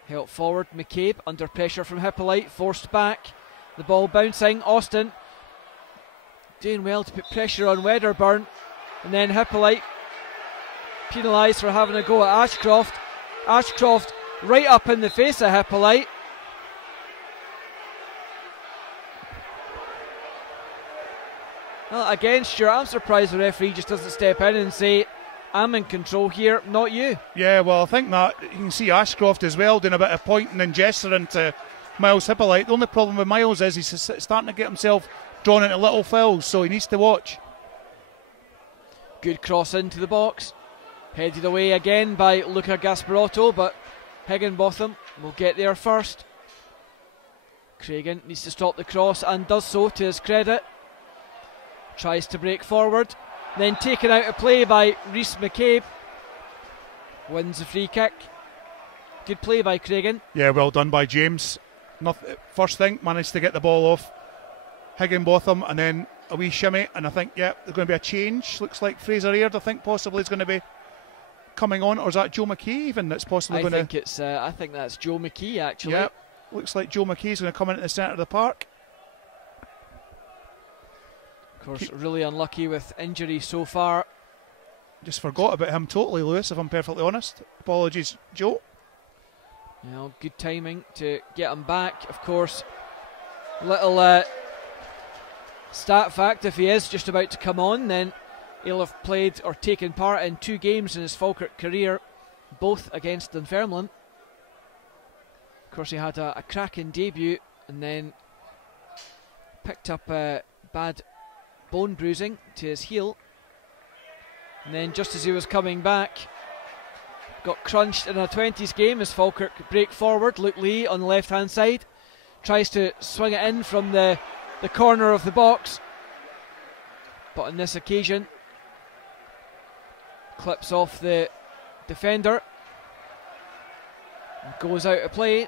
Help forward, McCabe under pressure from Hippolyte, forced back. The ball bouncing, Austin doing well to put pressure on Wedderburn, and then Hippolyte penalised for having a go at Ashcroft. Ashcroft right up in the face of Hippolyte. Well, again, Stuart, I'm surprised the referee just doesn't step in and say, I'm in control here, not you. Yeah, well, I think that you can see Ashcroft as well doing a bit of pointing and gesturing to Miles Hippolyte. The only problem with Miles is he's starting to get himself drawn into little fouls, so he needs to watch. Good cross into the box. Headed away again by Luca Gasparotto, but Higginbotham will get there first. Cragen needs to stop the cross and does so to his credit. Tries to break forward, then taken out of play by Rhys McCabe. Wins the free kick. Good play by Cragen. Yeah, well done by James. First thing, managed to get the ball off Higginbotham, and then a wee shimmy, and I think, yeah, there's going to be a change. Looks like Fraser Aird, I think, possibly is going to be coming on, or is that Joe McKee even that's possibly going to... I think that's Joe McKee, actually. Yeah, looks like Joe McKee's going to come into the centre of the park. Of course, really unlucky with injury so far. Just forgot about him totally, Lewis, if I'm perfectly honest. Apologies, Joe. You know, good timing to get him back. Of course, little stat fact, if he is just about to come on, then he'll have played or taken part in 2 games in his Falkirk career, both against Dunfermline. Of course, he had a cracking debut and then picked up bad bone bruising to his heel, and then just as he was coming back, got crunched in a 20s game as Falkirk break forward. Luke Lee on the left hand side tries to swing it in from the corner of the box, but on this occasion clips off the defender and goes out of play.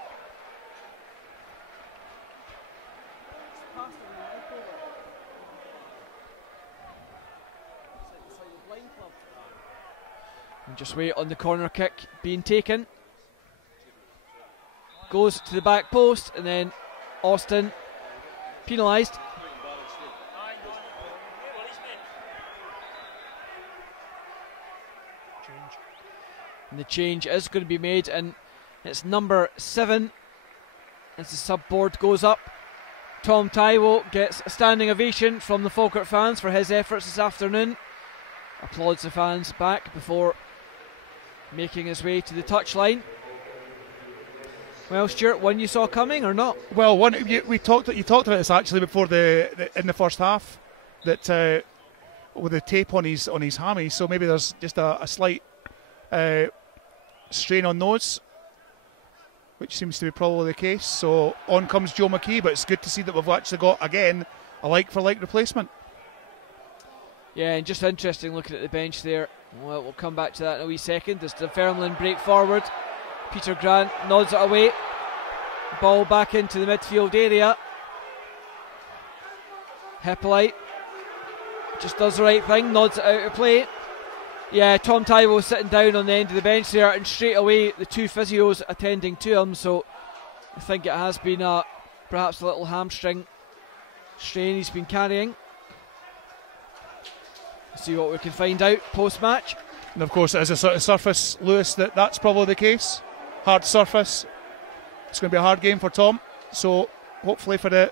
And just wait on the corner kick being taken. Goes to the back post, and then Austin penalised. And the change is going to be made, and it's number 7 as the sub board goes up. Tom Taiwo gets a standing ovation from the Falkirk fans for his efforts this afternoon. Applauds the fans back before making his way to the touchline. Well, Stuart, one you saw coming or not? Well, you talked about this actually before in the first half, that with the tape on his hammy, so maybe there's just a slight strain on those, which seems to be probably the case. So on comes Joe McKee, but it's good to see that we've actually got again a like-for-like replacement. Yeah, and just interesting looking at the bench there. Well, we'll come back to that in a wee second. As Dunfermline break forward, Peter Grant nods it away. Ball back into the midfield area. Hippolyte just does the right thing, nods it out of play. Yeah, Tom Taiwo sitting down on the end of the bench there, and straight away the 2 physios attending to him. So I think it has been perhaps a little hamstring strain he's been carrying. See what we can find out post-match. And of course it is a sort of surface, Lewis, that's probably the case. hard surface. It's going to be a hard game for Tom. So hopefully for the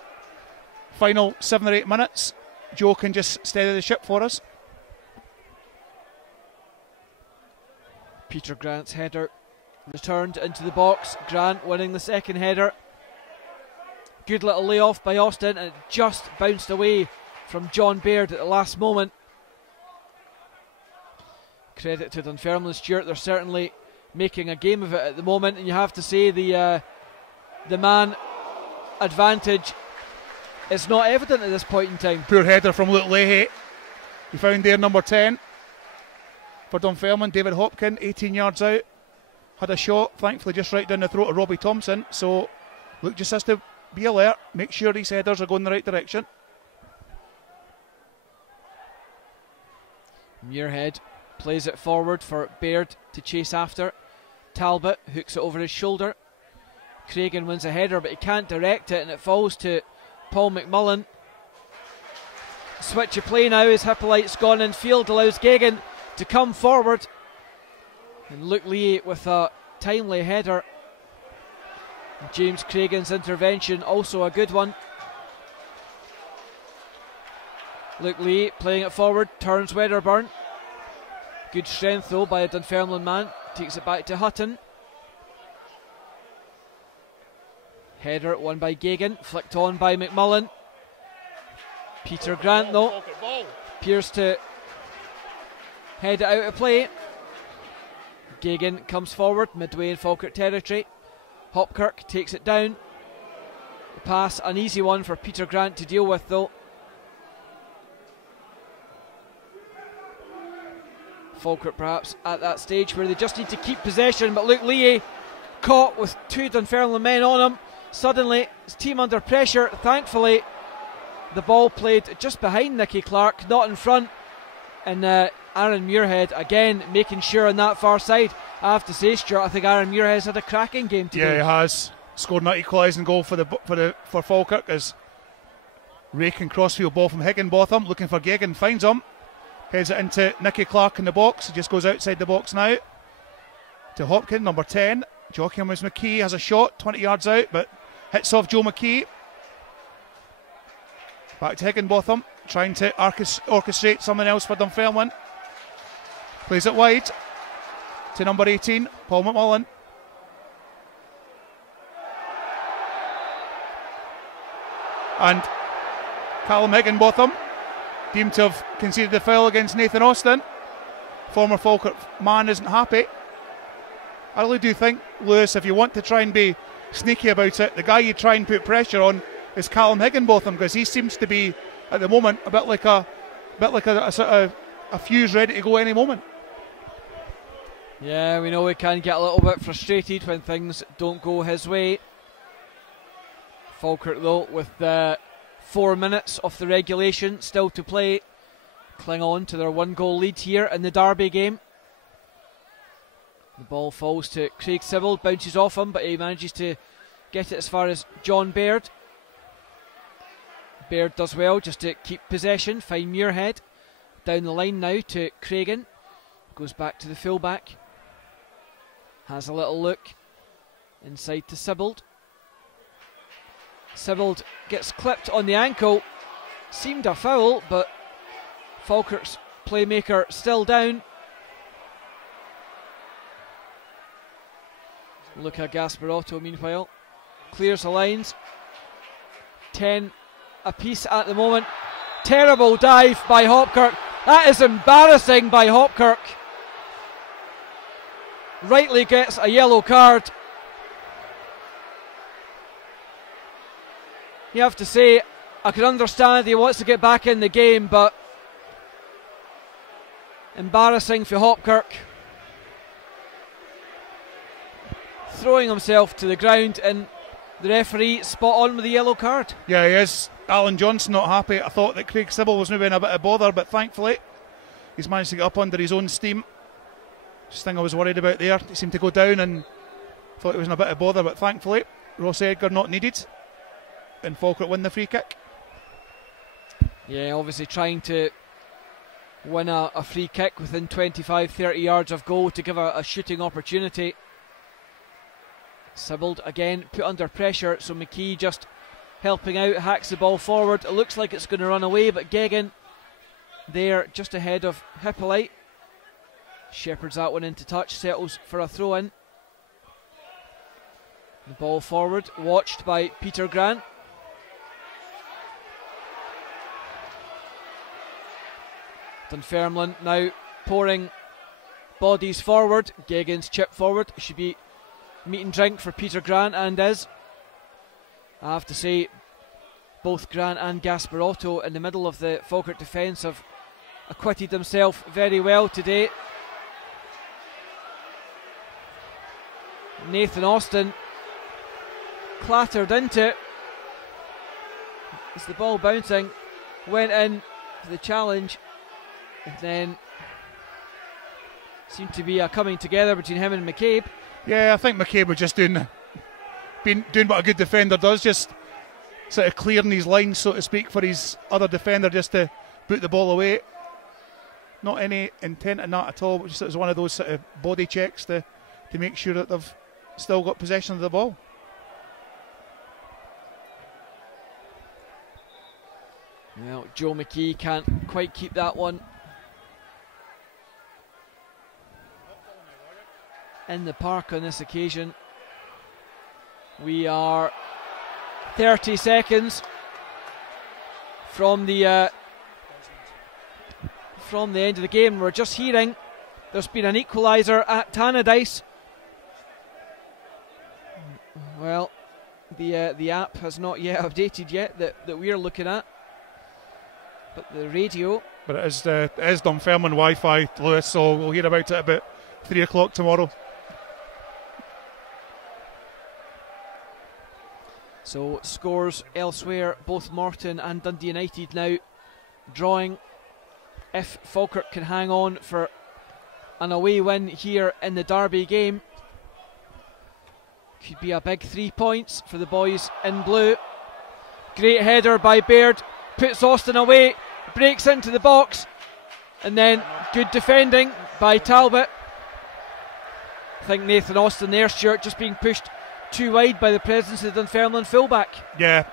final 7 or 8 minutes, Joe can just steady the ship for us. Peter Grant's header returned into the box. Grant winning the second header. Good little layoff by Austin, and it just bounced away from John Baird at the last moment. Credit to Dunfermline, Stuart. They're certainly making a game of it at the moment, and you have to say the man advantage is not evident at this point in time. Poor header from Luke Leahy. He found there number 10 for Dunfermline. David Hopkin, 18 yards out, had a shot, thankfully just right down the throat of Robbie Thompson. So Luke just has to be alert, make sure these headers are going the right direction. Muirhead plays it forward for Baird to chase after. Talbot hooks it over his shoulder. Cragen wins a header, but he can't direct it, and it falls to Paul McMullen. Switch of play now as Hippolyte's gone in field, allows Gagan to come forward. And Luke Lee with a timely header. James Cragen's intervention, also a good one. Luke Lee playing it forward, turns Wedderburn. Good strength though by a Dunfermline man, takes it back to Hutton. Header won by Gagan, flicked on by McMullen. Peter Grant though appears to head it out of play. Gagan comes forward, midway in Falkirk territory. Hopkirk takes it down. The pass, an easy one for Peter Grant to deal with though. Falkirk perhaps at that stage where they just need to keep possession, but Luke Lee caught with two Dunfermline men on him. Suddenly his team under pressure. Thankfully the ball played just behind Nicky Clark, not in front, and Aaron Muirhead again making sure on that far side. I have to say, Stuart, I think Aaron Muirhead's had a cracking game today. Yeah, he has scored an equalising goal for Falkirk as raking crossfield ball from Higginbotham, looking for Gagan, finds him, heads it into Nicky Clark in the box. He just goes outside the box now to Hopkin, number 10. Joachim McKee has a shot 20 yards out, but hits off Joe McKee. Back to Higginbotham, trying to orchestrate something else for Dunfermline. Plays it wide to number 18, Paul McMullen. And Callum Higginbotham, deemed to have conceded the foul against Nathan Austin. Former Falkirk man isn't happy. I really do think, Lewis, if you want to try and be sneaky about it, the guy you try and put pressure on is Callum Higginbotham, because he seems to be at the moment a bit like a sort of a fuse ready to go any moment. Yeah, we know he can get a little bit frustrated when things don't go his way. Falkirk though, with 4 minutes of the regulation still to play, cling on to their 1-goal lead here in the Derby game. The ball falls to Craig Sibbald, bounces off him, but he manages to get it as far as John Baird. Baird does well just to keep possession, find Muirhead. Down the line now to Cragen. Goes back to the fullback. Has a little look inside to Sibbald. Sibbald gets clipped on the ankle. Seemed a foul, but Falkirk's playmaker still down. Luca Gasparotto meanwhile clears the lines. 10 apiece at the moment. Terrible dive by Hopkirk. That is embarrassing by Hopkirk. Rightly gets a yellow card. You have to say, I can understand he wants to get back in the game, but embarrassing for Hopkirk. Throwing himself to the ground, and the referee spot on with the yellow card. Yeah, he is. Alan Johnson not happy. I thought that Craig Sibbald was maybe in a bit of bother, but thankfully he's managed to get up under his own steam. Just thing I was worried about there. He seemed to go down and thought he was in a bit of bother, but thankfully Ross Edgar not needed, and Falkirk win the free kick. Yeah, obviously trying to win a free kick within 25-30 yards of goal to give a shooting opportunity. Sibbald again put under pressure, so McKee just helping out, hacks the ball forward. It looks like it's going to run away, but Geoghegan there just ahead of Hippolyte. Shepherds that one into touch, settles for a throw in. The ball forward, watched by Peter Grant. Dunfermline now pouring bodies forward. Geoghegan's chip forward. Should be meat and drink for Peter Grant, and is. I have to say, both Grant and Gasparotto in the middle of the Falkirk defence have acquitted themselves very well today. Nathan Austin clattered into it as the ball bouncing, went in for the challenge, and then seemed to be a coming together between him and McCabe. Yeah, I think McCabe was just doing what a good defender does, just sort of clearing his lines, so to speak, for his other defender just to boot the ball away. Not any intent in that at all, but just it was one of those sort of body checks to make sure that they've still got possession of the ball. Well, Joe McKee can't quite keep that one in the park on this occasion. We are 30 seconds from the end of the game. We're just hearing there's been an equaliser at Tannadice. Well, the app has not yet updated yet that we are looking at, but the radio. But it is Dunfermline Wi-Fi, Lewis, so we'll hear about it about 3 o'clock tomorrow. So scores elsewhere, both Morton and Dundee United now drawing. If Falkirk can hang on for an away win here in the Derby game, could be a big 3 points for the boys in blue. Great header by Baird, puts Austin away, breaks into the box, and then good defending by Talbot. I think Nathan Austin there, Stuart, just being pushed too wide by the presence of the Dunfermline fullback. Yeah,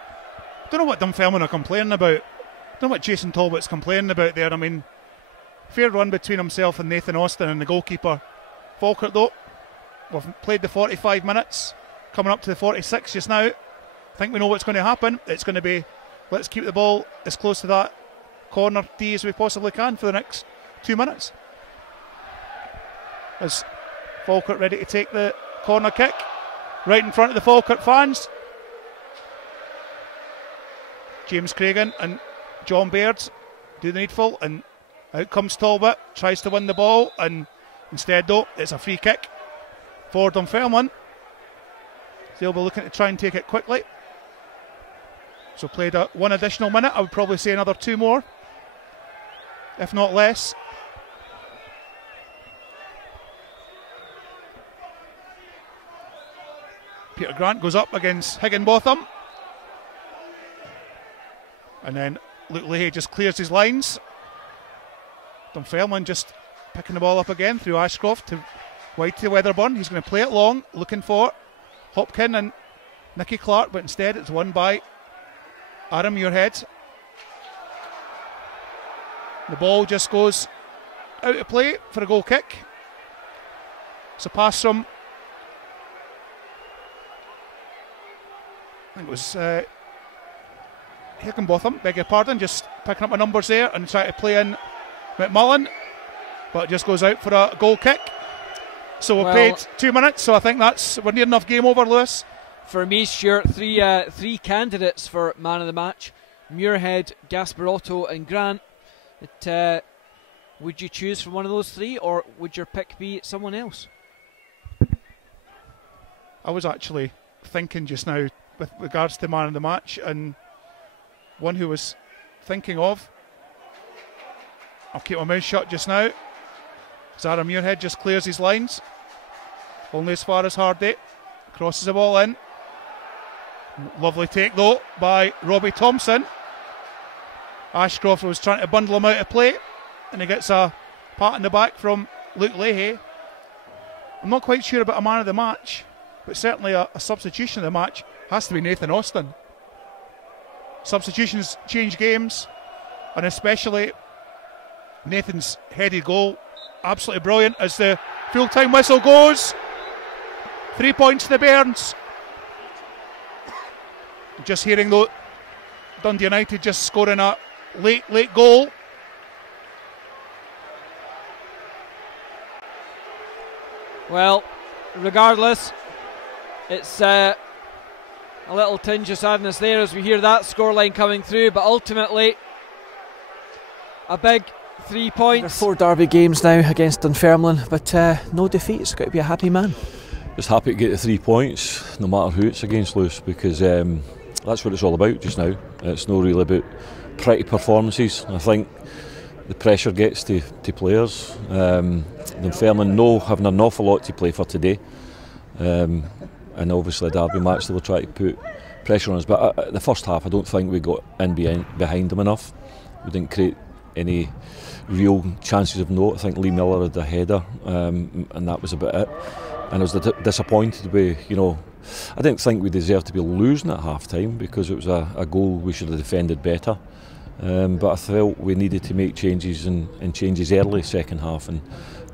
don't know what Dunfermline are complaining about. Don't know what Jason Talbot's complaining about there. I mean, fair run between himself and Nathan Austin and the goalkeeper. Falkirk though, we've played the 45 minutes, coming up to the 46 just now. I think we know what's going to happen. It's going to be, let's keep the ball as close to that corner D as we possibly can for the next 2 minutes. As Falkirk ready to take the corner kick, right in front of the Falkirk fans. James Cragen and John Baird do the needful, and out comes Talbot, tries to win the ball, and instead though it's a free kick for Dunfermline. They'll be looking to try and take it quickly. So played one additional minute, I would probably say another 2 more, if not less. Peter Grant goes up against Higginbotham, and then Luke Leahy just clears his lines. Dunfermline just picking the ball up again through Ashcroft to wide to Weatherburn. He's going to play it long, looking for Hopkin and Nicky Clark, but instead it's won by Aaron Muirhead. The ball just goes out of play for a goal kick. It's a pass from, I think it was Higginbotham, beg your pardon, just picking up my numbers there and trying to play in McMullen, but it just goes out for a goal kick. So we've played 2 minutes, so I think we're near enough game over, Lewis. For me, Stuart, three candidates for man of the match: Muirhead, Gasparotto and Grant. Would you choose from one of those three, or would your pick be someone else? I was actually thinking just now with regards to man of the match, and one who was thinking of, I'll keep my mouth shut just now, Zara Muirhead just clears his lines, only as far as Hardy, crosses the ball in. Lovely take though by Robbie Thompson. Ashcroft was trying to bundle him out of play, and he gets a pat in the back from Luke Leahy. I'm not quite sure about a man of the match, but certainly a substitution of the match has to be Nathan Austin. Substitutions change games, and especially Nathan's headed goal, absolutely brilliant as the full-time whistle goes. 3 points to the Bairns. Just hearing though, Dundee United just scoring a late goal. Well, regardless, it's a little tinge of sadness there as we hear that scoreline coming through, but ultimately a big 3 points. There are 4 derby games now against Dunfermline, but no defeat. It's got to be a happy man. Just happy to get the 3 points, no matter who it's against, Lewis, because that's what it's all about just now. It's not really about pretty performances. I think the pressure gets to players. Dunfermline having an awful lot to play for today, and obviously a derby match they will try to put pressure on us. But the first half, I don't think we got in behind them enough. We didn't create any real chances of note. I think Lee Miller had a header, and that was about it. And I was disappointed with, I didn't think we deserved to be losing at half time because it was a goal we should have defended better. But I felt we needed to make changes and changes early second half, and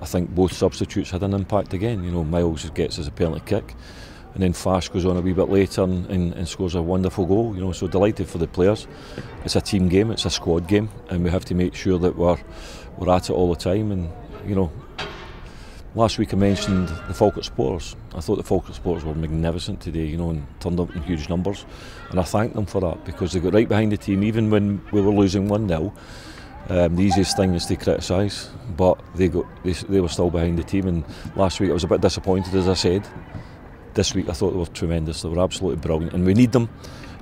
I think both substitutes had an impact again. Miles gets us a penalty kick, and then Fash goes on a wee bit later and scores a wonderful goal. So delighted for the players. It's a team game, it's a squad game, and we have to make sure that we're at it all the time. And last week I mentioned the Falkirk supporters. I thought the Falkirk supporters were magnificent today, and turned up in huge numbers. And I thank them for that because they got right behind the team, even when we were losing 1-0. The easiest thing is to criticise, but they were still behind the team. And last week I was a bit disappointed, as I said. This week I thought they were tremendous. They were absolutely brilliant, and we need them.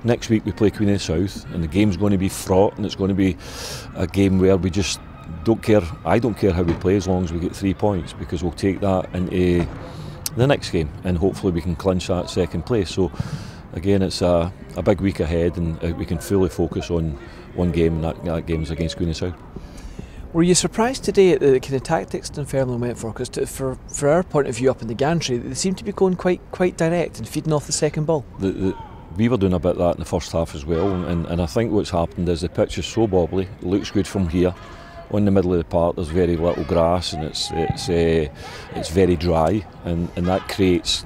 Next week we play Queen of the South, and the game's going to be fraught, and it's going to be a game where we just don't care. I don't care how we play as long as we get 3 points, because we'll take that into the next game and hopefully we can clinch that second place. So again, it's a big week ahead, and we can fully focus on one game, and that game is against Queen of the South. Were you surprised today at the kind of tactics Dunfermline went for? Because for our point of view up in the gantry, they seemed to be going quite direct and feeding off the second ball. We were doing a bit of that in the first half as well, and I think what's happened is the pitch is so bobbly. It looks good from here. On the middle of the park there's very little grass, and it's very dry, and that creates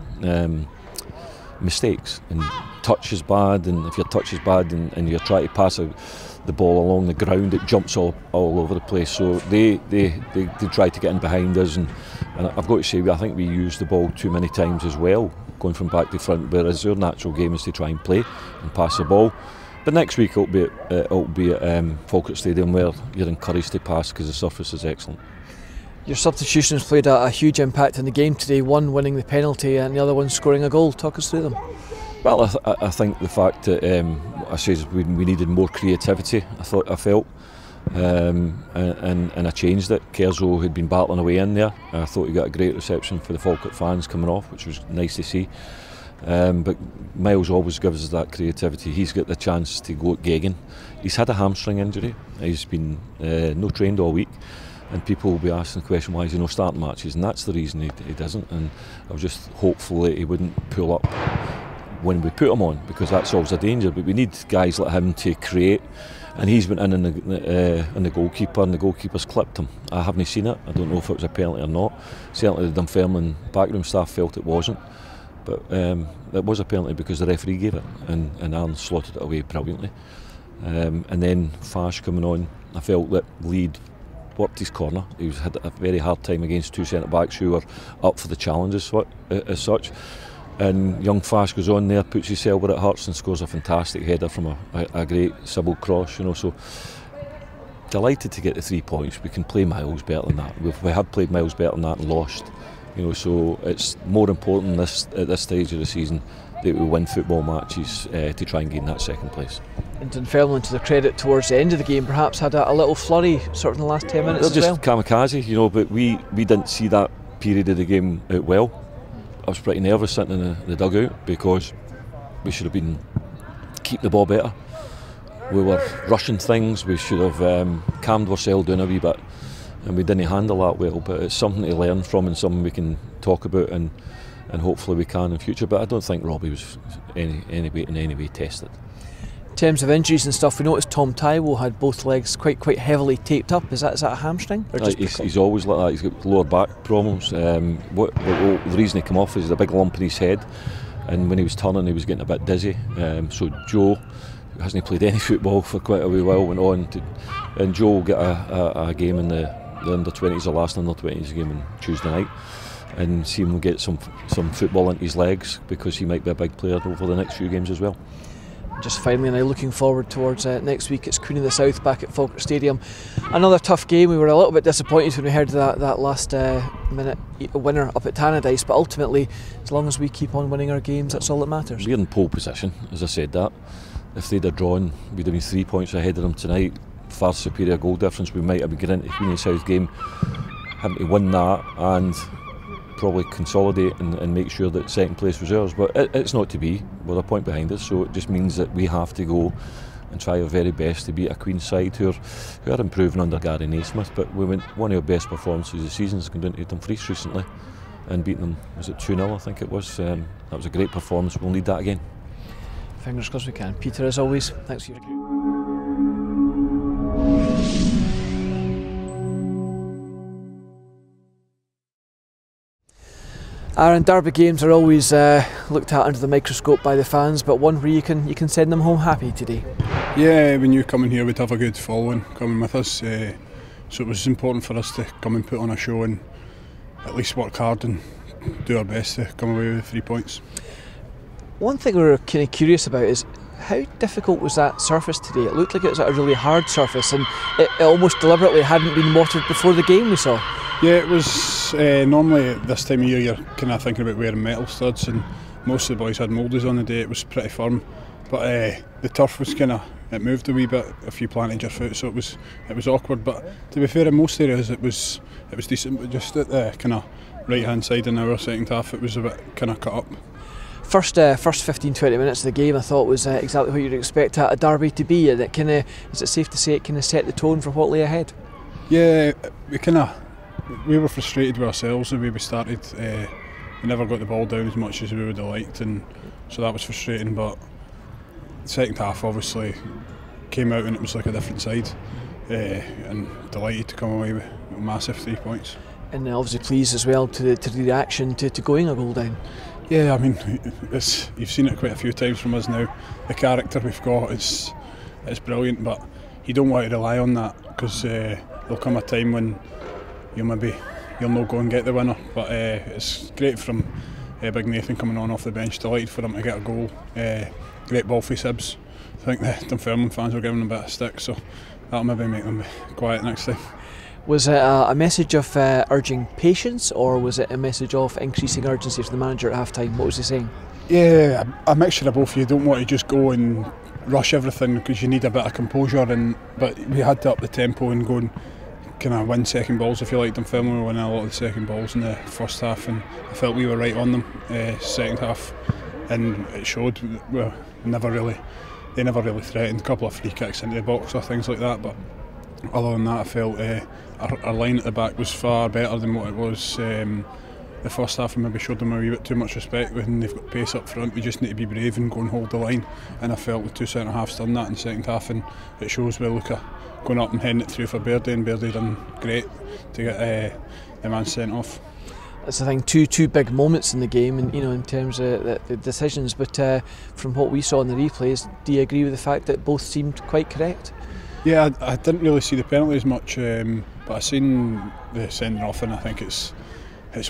mistakes, and touch is bad, and if your touch is bad and you're trying to pass the ball along the ground, it jumps all over the place. So they try to get in behind us, and I've got to say, I think we used the ball too many times as well, going from back to front, whereas their natural game is to try and play and pass the ball. But next week it'll be at Falkirk Stadium, where you're encouraged to pass because the surface is excellent. Your substitutions played a huge impact in the game today, one winning the penalty and the other one scoring a goal. Talk us through them. Well, I think the fact that I says we needed more creativity, I felt, and I changed it. Kerzo had been battling away in there. I thought he got a great reception for the Falkirk fans coming off, which was nice to see. But Miles always gives us that creativity. He's got the chance to go at Geoghegan. He's had a hamstring injury. He's been no trained all week, and people will be asking the question, why is he no starting matches? And that's the reason he doesn't. And I was just hopeful that he wouldn't pull up when we put him on, because that solves a danger. But we need guys like him to create, and he's been in the goalkeeper, and the goalkeeper's clipped him. I haven't seen it. I don't know if it was a penalty or not. Certainly the Dunfermline backroom staff felt it wasn't. But it was a penalty because the referee gave it, and Aaron slotted it away brilliantly. And then Fash coming on, I felt that Lead worked his corner. He had a very hard time against two centre-backs who were up for the challenge as such. And young Fash goes on there, puts his elbow where it hurts, and scores a fantastic header from a great Sybil cross. So delighted to get the 3 points. We can play Miles better than that. We had played Miles better than that and lost. So it's more important at this stage of the season that we win football matches to try and gain that second place. And Dunfermline, to their credit, towards the end of the game perhaps had a little flurry sort of in the last 10 minutes. They're just kamikaze, but we didn't see that period of the game out well. I was pretty nervous sitting in the dugout because we should have been keeping the ball better. We were rushing things. We should have calmed ourselves down a wee bit, and we didn't handle that well. But it's something to learn from and something we can talk about and and hopefully we can in future. But I don't think Robbie was in any way tested. In terms of injuries and stuff, we noticed Tom Taiwo had both legs quite heavily taped up. Is that a hamstring? Or just he's always like that. He's got lower back problems. The reason he came off is he had a big lump in his head, and when he was turning he was getting a bit dizzy. So Joe, who hasn't played any football for quite a wee while, went on to, and Joe will get a game in the under-20s, the last under-20s game on Tuesday night, and see him get some football into his legs, because he might be a big player over the next few games as well. Just finally now looking forward towards next week, it's Queen of the South back at Falkirk Stadium. Another tough game. We were a little bit disappointed when we heard that last minute winner up at Tannadice, but ultimately, as long as we keep on winning our games, that's all that matters. We're in pole position, as I said that. If they'd have drawn, we'd have been 3 points ahead of them tonight. Far superior goal difference. We might have been getting into the Queen of the South game, having to win that and probably consolidate and make sure that second place was ours, but it's not to be. We're a point behind us, so it just means that we have to go and try our very best to beat a Queen's side who are improving under Gary Naismith. But we went one of our best performances of the season is going down to Dumfries recently and beating them, was it 2-0 I think it was. That was a great performance. We'll need that again. Fingers crossed we can. Peter, as always, thanks for your Aaron, derby games are always looked at under the microscope by the fans, but one where you can send them home happy today. Yeah, we knew coming here we'd have a good following coming with us, so it was important for us to come and put on a show and at least work hard and do our best to come away with 3 points. One thing we were kind of curious about is how difficult was that surface today? It looked like it was a really hard surface, and it almost deliberately hadn't been watered before the game we saw. Yeah, it was normally at this time of year you're kind of thinking about wearing metal studs, and most of the boys had mouldies on the day. It was pretty firm, but the turf was it moved a wee bit if you planted your foot, so it was awkward. But to be fair, in most areas it was decent, but just at the kind of right hand side in our second half it was a bit kind of cut up. First 15-20 minutes of the game I thought was exactly what you'd expect a derby to be, and it is it safe to say it kind of set the tone for what lay ahead? Yeah, we were frustrated with ourselves the way we started. We never got the ball down as much as we would have liked, and so that was frustrating. But the second half obviously came out and it was like a different side, and delighted to come away with massive 3 points. And obviously pleased as well to the reaction to going a goal down. Yeah, I mean, you've seen it quite a few times from us now. The character we've got is brilliant, but you don't want to rely on that, because there'll come a time when you'll not go and get the winner. But it's great from Big Nathan coming on off the bench. Delighted for him to get a goal. Great ball for Sibs. I think the Dunfermline fans were giving him a bit of stick, so that'll maybe make them be quiet next time. Was it a message of urging patience, or was it a message of increasing urgency for the manager at half time? What was he saying? Yeah, a mixture of both. You don't want to just go and rush everything, because you need a bit of composure, but we had to up the tempo and go and kind of win second balls, if you like. Dunfermline were winning a lot of the second balls in the first half, and I felt we were right on them second half, and it showed. They never really threatened. A couple of free kicks into the box or things like that, but other than that I felt our line at the back was far better than what it was the first half, and maybe showed them a wee bit too much respect when they've got pace up front. We just need to be brave and go and hold the line, and I felt the two centre halves done that in the second half, and it shows with Luca going up and heading it through for Bairdy, and Bairdy done great to get the man sent off. That's the thing, two big moments in the game, and in terms of the decisions, but from what we saw in the replays, do you agree with the fact that both seemed quite correct? Yeah, I didn't really see the penalty as much, but I seen the sending off, and I think it's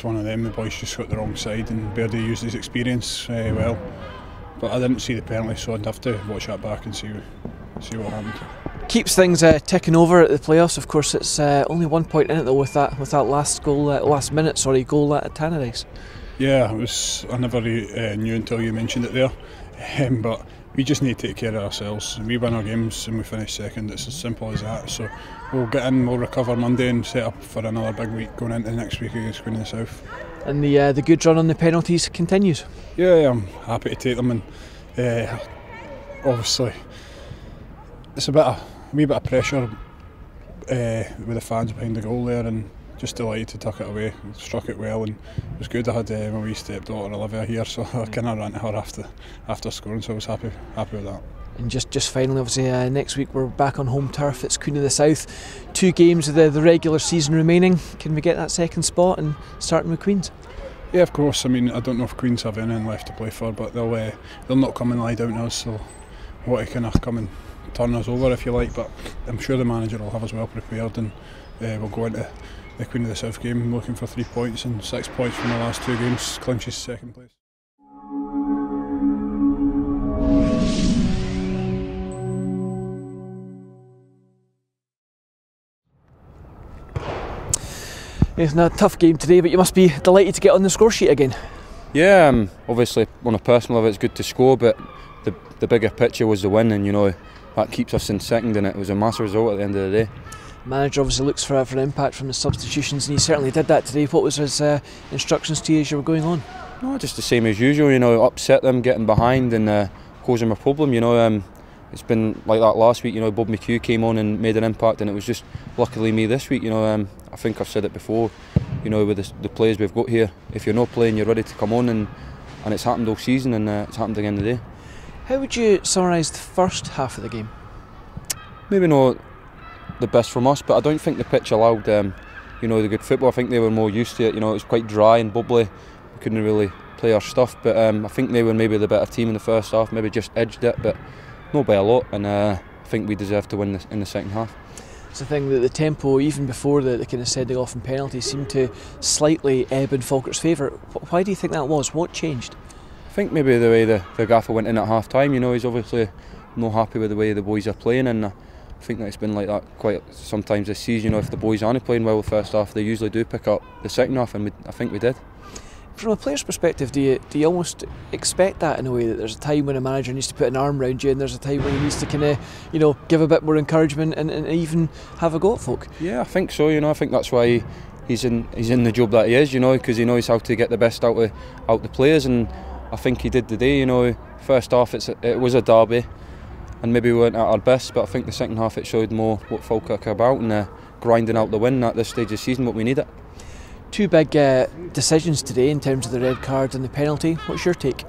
one of them. The boys just got the wrong side, and Bairdy used his experience well, but I didn't see the penalty, so I'd have to watch that back and see what happened. Keeps things ticking over at the playoffs. Of course, it's only 1 point in it though with that last goal at Tannadice. Yeah, I never knew until you mentioned it there, but we just need to take care of ourselves. We win our games and we finish second. It's as simple as that. So we'll get in, we'll recover Monday and set up for another big week going into next week against Queen of the South. And the good run on the penalties continues. Yeah, I'm happy to take them, and obviously it's a wee bit of pressure with the fans behind the goal there, and just delighted to tuck it away. Struck it well and it was good. I had my wee stepdaughter Olivia here, so I kind of ran to her after scoring, so I was happy with that. And just finally, obviously, next week we're back on home turf. It's Queen of the South. 2 games of the regular season remaining. Can we get that second spot and starting with Queens? Yeah, of course. I mean, I don't know if Queens have anything left to play for, but they'll not come and lie down to us. So, what to kind of come and turn us over, if you like. But I'm sure the manager will have us well prepared, and we'll go into the Queen of the South game looking for 3 points, and 6 points from the last 2 games clinches second place. It's a tough game today, but you must be delighted to get on the score sheet again. Yeah, obviously on a personal level it's good to score, but the bigger picture was the win, and that keeps us in second, and it was a massive result at the end of the day. The manager obviously looks for an impact from the substitutions, and he certainly did that today. What was his instructions to you as you were going on? No, just the same as usual, upset them, getting behind and cause them a problem. It's been like that last week. Bob McHugh came on and made an impact, and it was just luckily me this week. I think I've said it before. With the players we've got here, if you're not playing, you're ready to come on, and it's happened all season, and it's happened again today. How would you summarise the first half of the game? Maybe not the best from us, but I don't think the pitch allowed the good football. I think they were more used to it. It was quite dry and bubbly. We couldn't really play our stuff, but I think they were maybe the better team in the first half. Maybe just edged it, but not by a lot, and I think we deserve to win in the second half. It's the thing that the tempo, even before the kind of sending off and penalties, seemed to slightly ebb in Falkirk's favour. Why do you think that was? What changed? I think maybe the way the gaffer went in at half time. He's obviously not happy with the way the boys are playing, and I think that it's been like that quite sometimes this season. If the boys aren't playing well the first half, they usually do pick up the second half, and I think we did. From a player's perspective, do you almost expect that in a way, that there's a time when a manager needs to put an arm around you, and there's a time when he needs to kind of give a bit more encouragement and even have a go at folk? Yeah, I think so. I think that's why he's in the job that he is. Because he knows how to get the best out the players, and I think he did today. First half it was a derby, and maybe we weren't at our best, but I think the second half it showed more what Falkirk are about, and grinding out the win at this stage of the season, what we need it. 2 big decisions today in terms of the red card and the penalty. What's your take?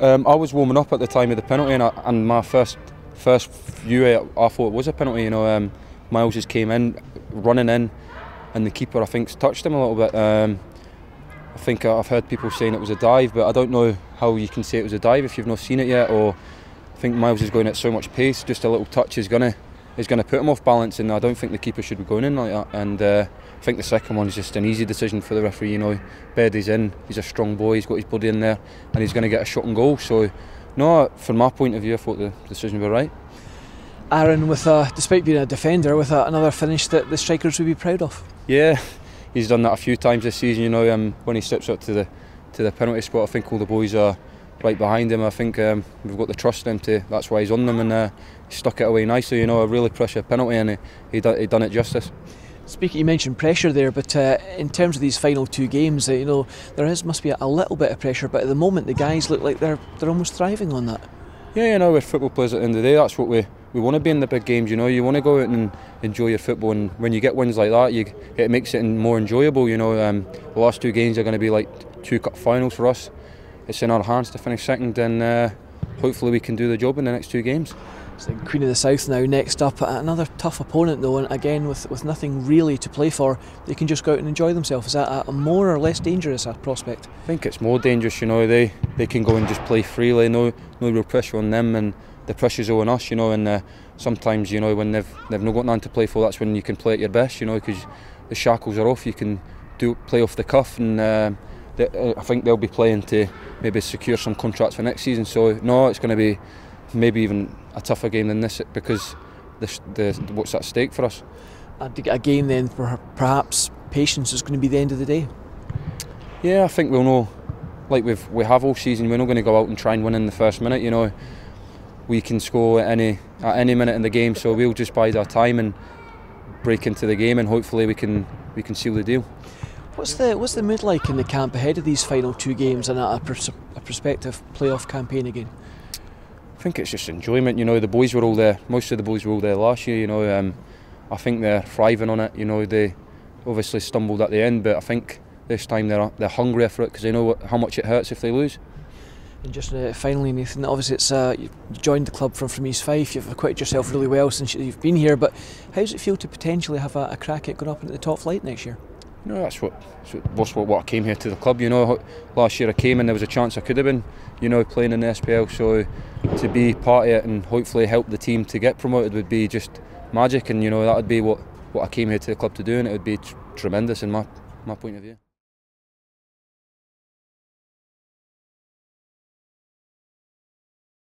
I was warming up at the time of the penalty, and my first view, I thought it was a penalty. Miles just came in, running in, and the keeper I think touched him a little bit. I think I've heard people saying it was a dive, but I don't know how you can say it was a dive if you've not seen it yet. Or I think Miles is going at so much pace, just a little touch is gonna put him off balance, and I don't think the keeper should be going in like that. And I think the second one is just an easy decision for the referee. Beddy's in, he's a strong boy, he's got his body in there, and he's going to get a shot and goal. So, no, from my point of view, I thought the decision was right. Aaron, despite being a defender, with another finish that the strikers would be proud of. Yeah, he's done that a few times this season. When he steps up to the penalty spot, I think all the boys are right behind him. I think we've got the trust in him that's why he's on them, and he stuck it away nicely. A really pressure penalty, and he done it justice. Speaking, you mentioned pressure there, but in terms of these final 2 games, there must be a little bit of pressure. But at the moment, the guys look like they're almost thriving on that. Yeah, we're football players at the end of the day. That's what we want to be in the big games. You want to go out and enjoy your football, and when you get wins like that, it makes it more enjoyable. The last 2 games are going to be like 2 cup finals for us. It's in our hands to finish second, and hopefully we can do the job in the next 2 games. So Queen of the South now next up, another tough opponent though, and again with nothing really to play for, they can just go out and enjoy themselves. Is that a more or less dangerous prospect? I think it's more dangerous. They can go and just play freely, no real pressure on them, and the pressure's all on us. And sometimes when they've not got nothing to play for, that's when you can play at your best. Because the shackles are off, you can play off the cuff, and I think they'll be playing to maybe secure some contracts for next season. So no, it's going to be maybe even a tougher game than this, because what's at stake for us. A game then perhaps patience is going to be the end of the day. Yeah, I think we'll know, like we have all season. We're not going to go out and try and win in the first minute. We can score at any minute in the game, so we'll just bide our time and break into the game, and hopefully we can seal the deal. What's the mood like in the camp ahead of these final 2 games and a prospective playoff campaign again? I think it's just enjoyment. The boys were all there. Most of the boys were all there last year. I think they're thriving on it. obviously stumbled at the end, but I think this time they're hungrier for it because they know how much it hurts if they lose. And just finally, Nathan, obviously it's you joined the club from East Fife, you've acquitted yourself really well since you've been here, but how does it feel to potentially have a crack at going up into the top flight next year? You know, that's what I came here to the club. You know, last year I came and there was a chance I could have been, you know, playing in the SPL, so to be part of it and hopefully help the team to get promoted would be just magic, and you know, that would be what I came here to the club to do, and it would be tremendous in my point of view.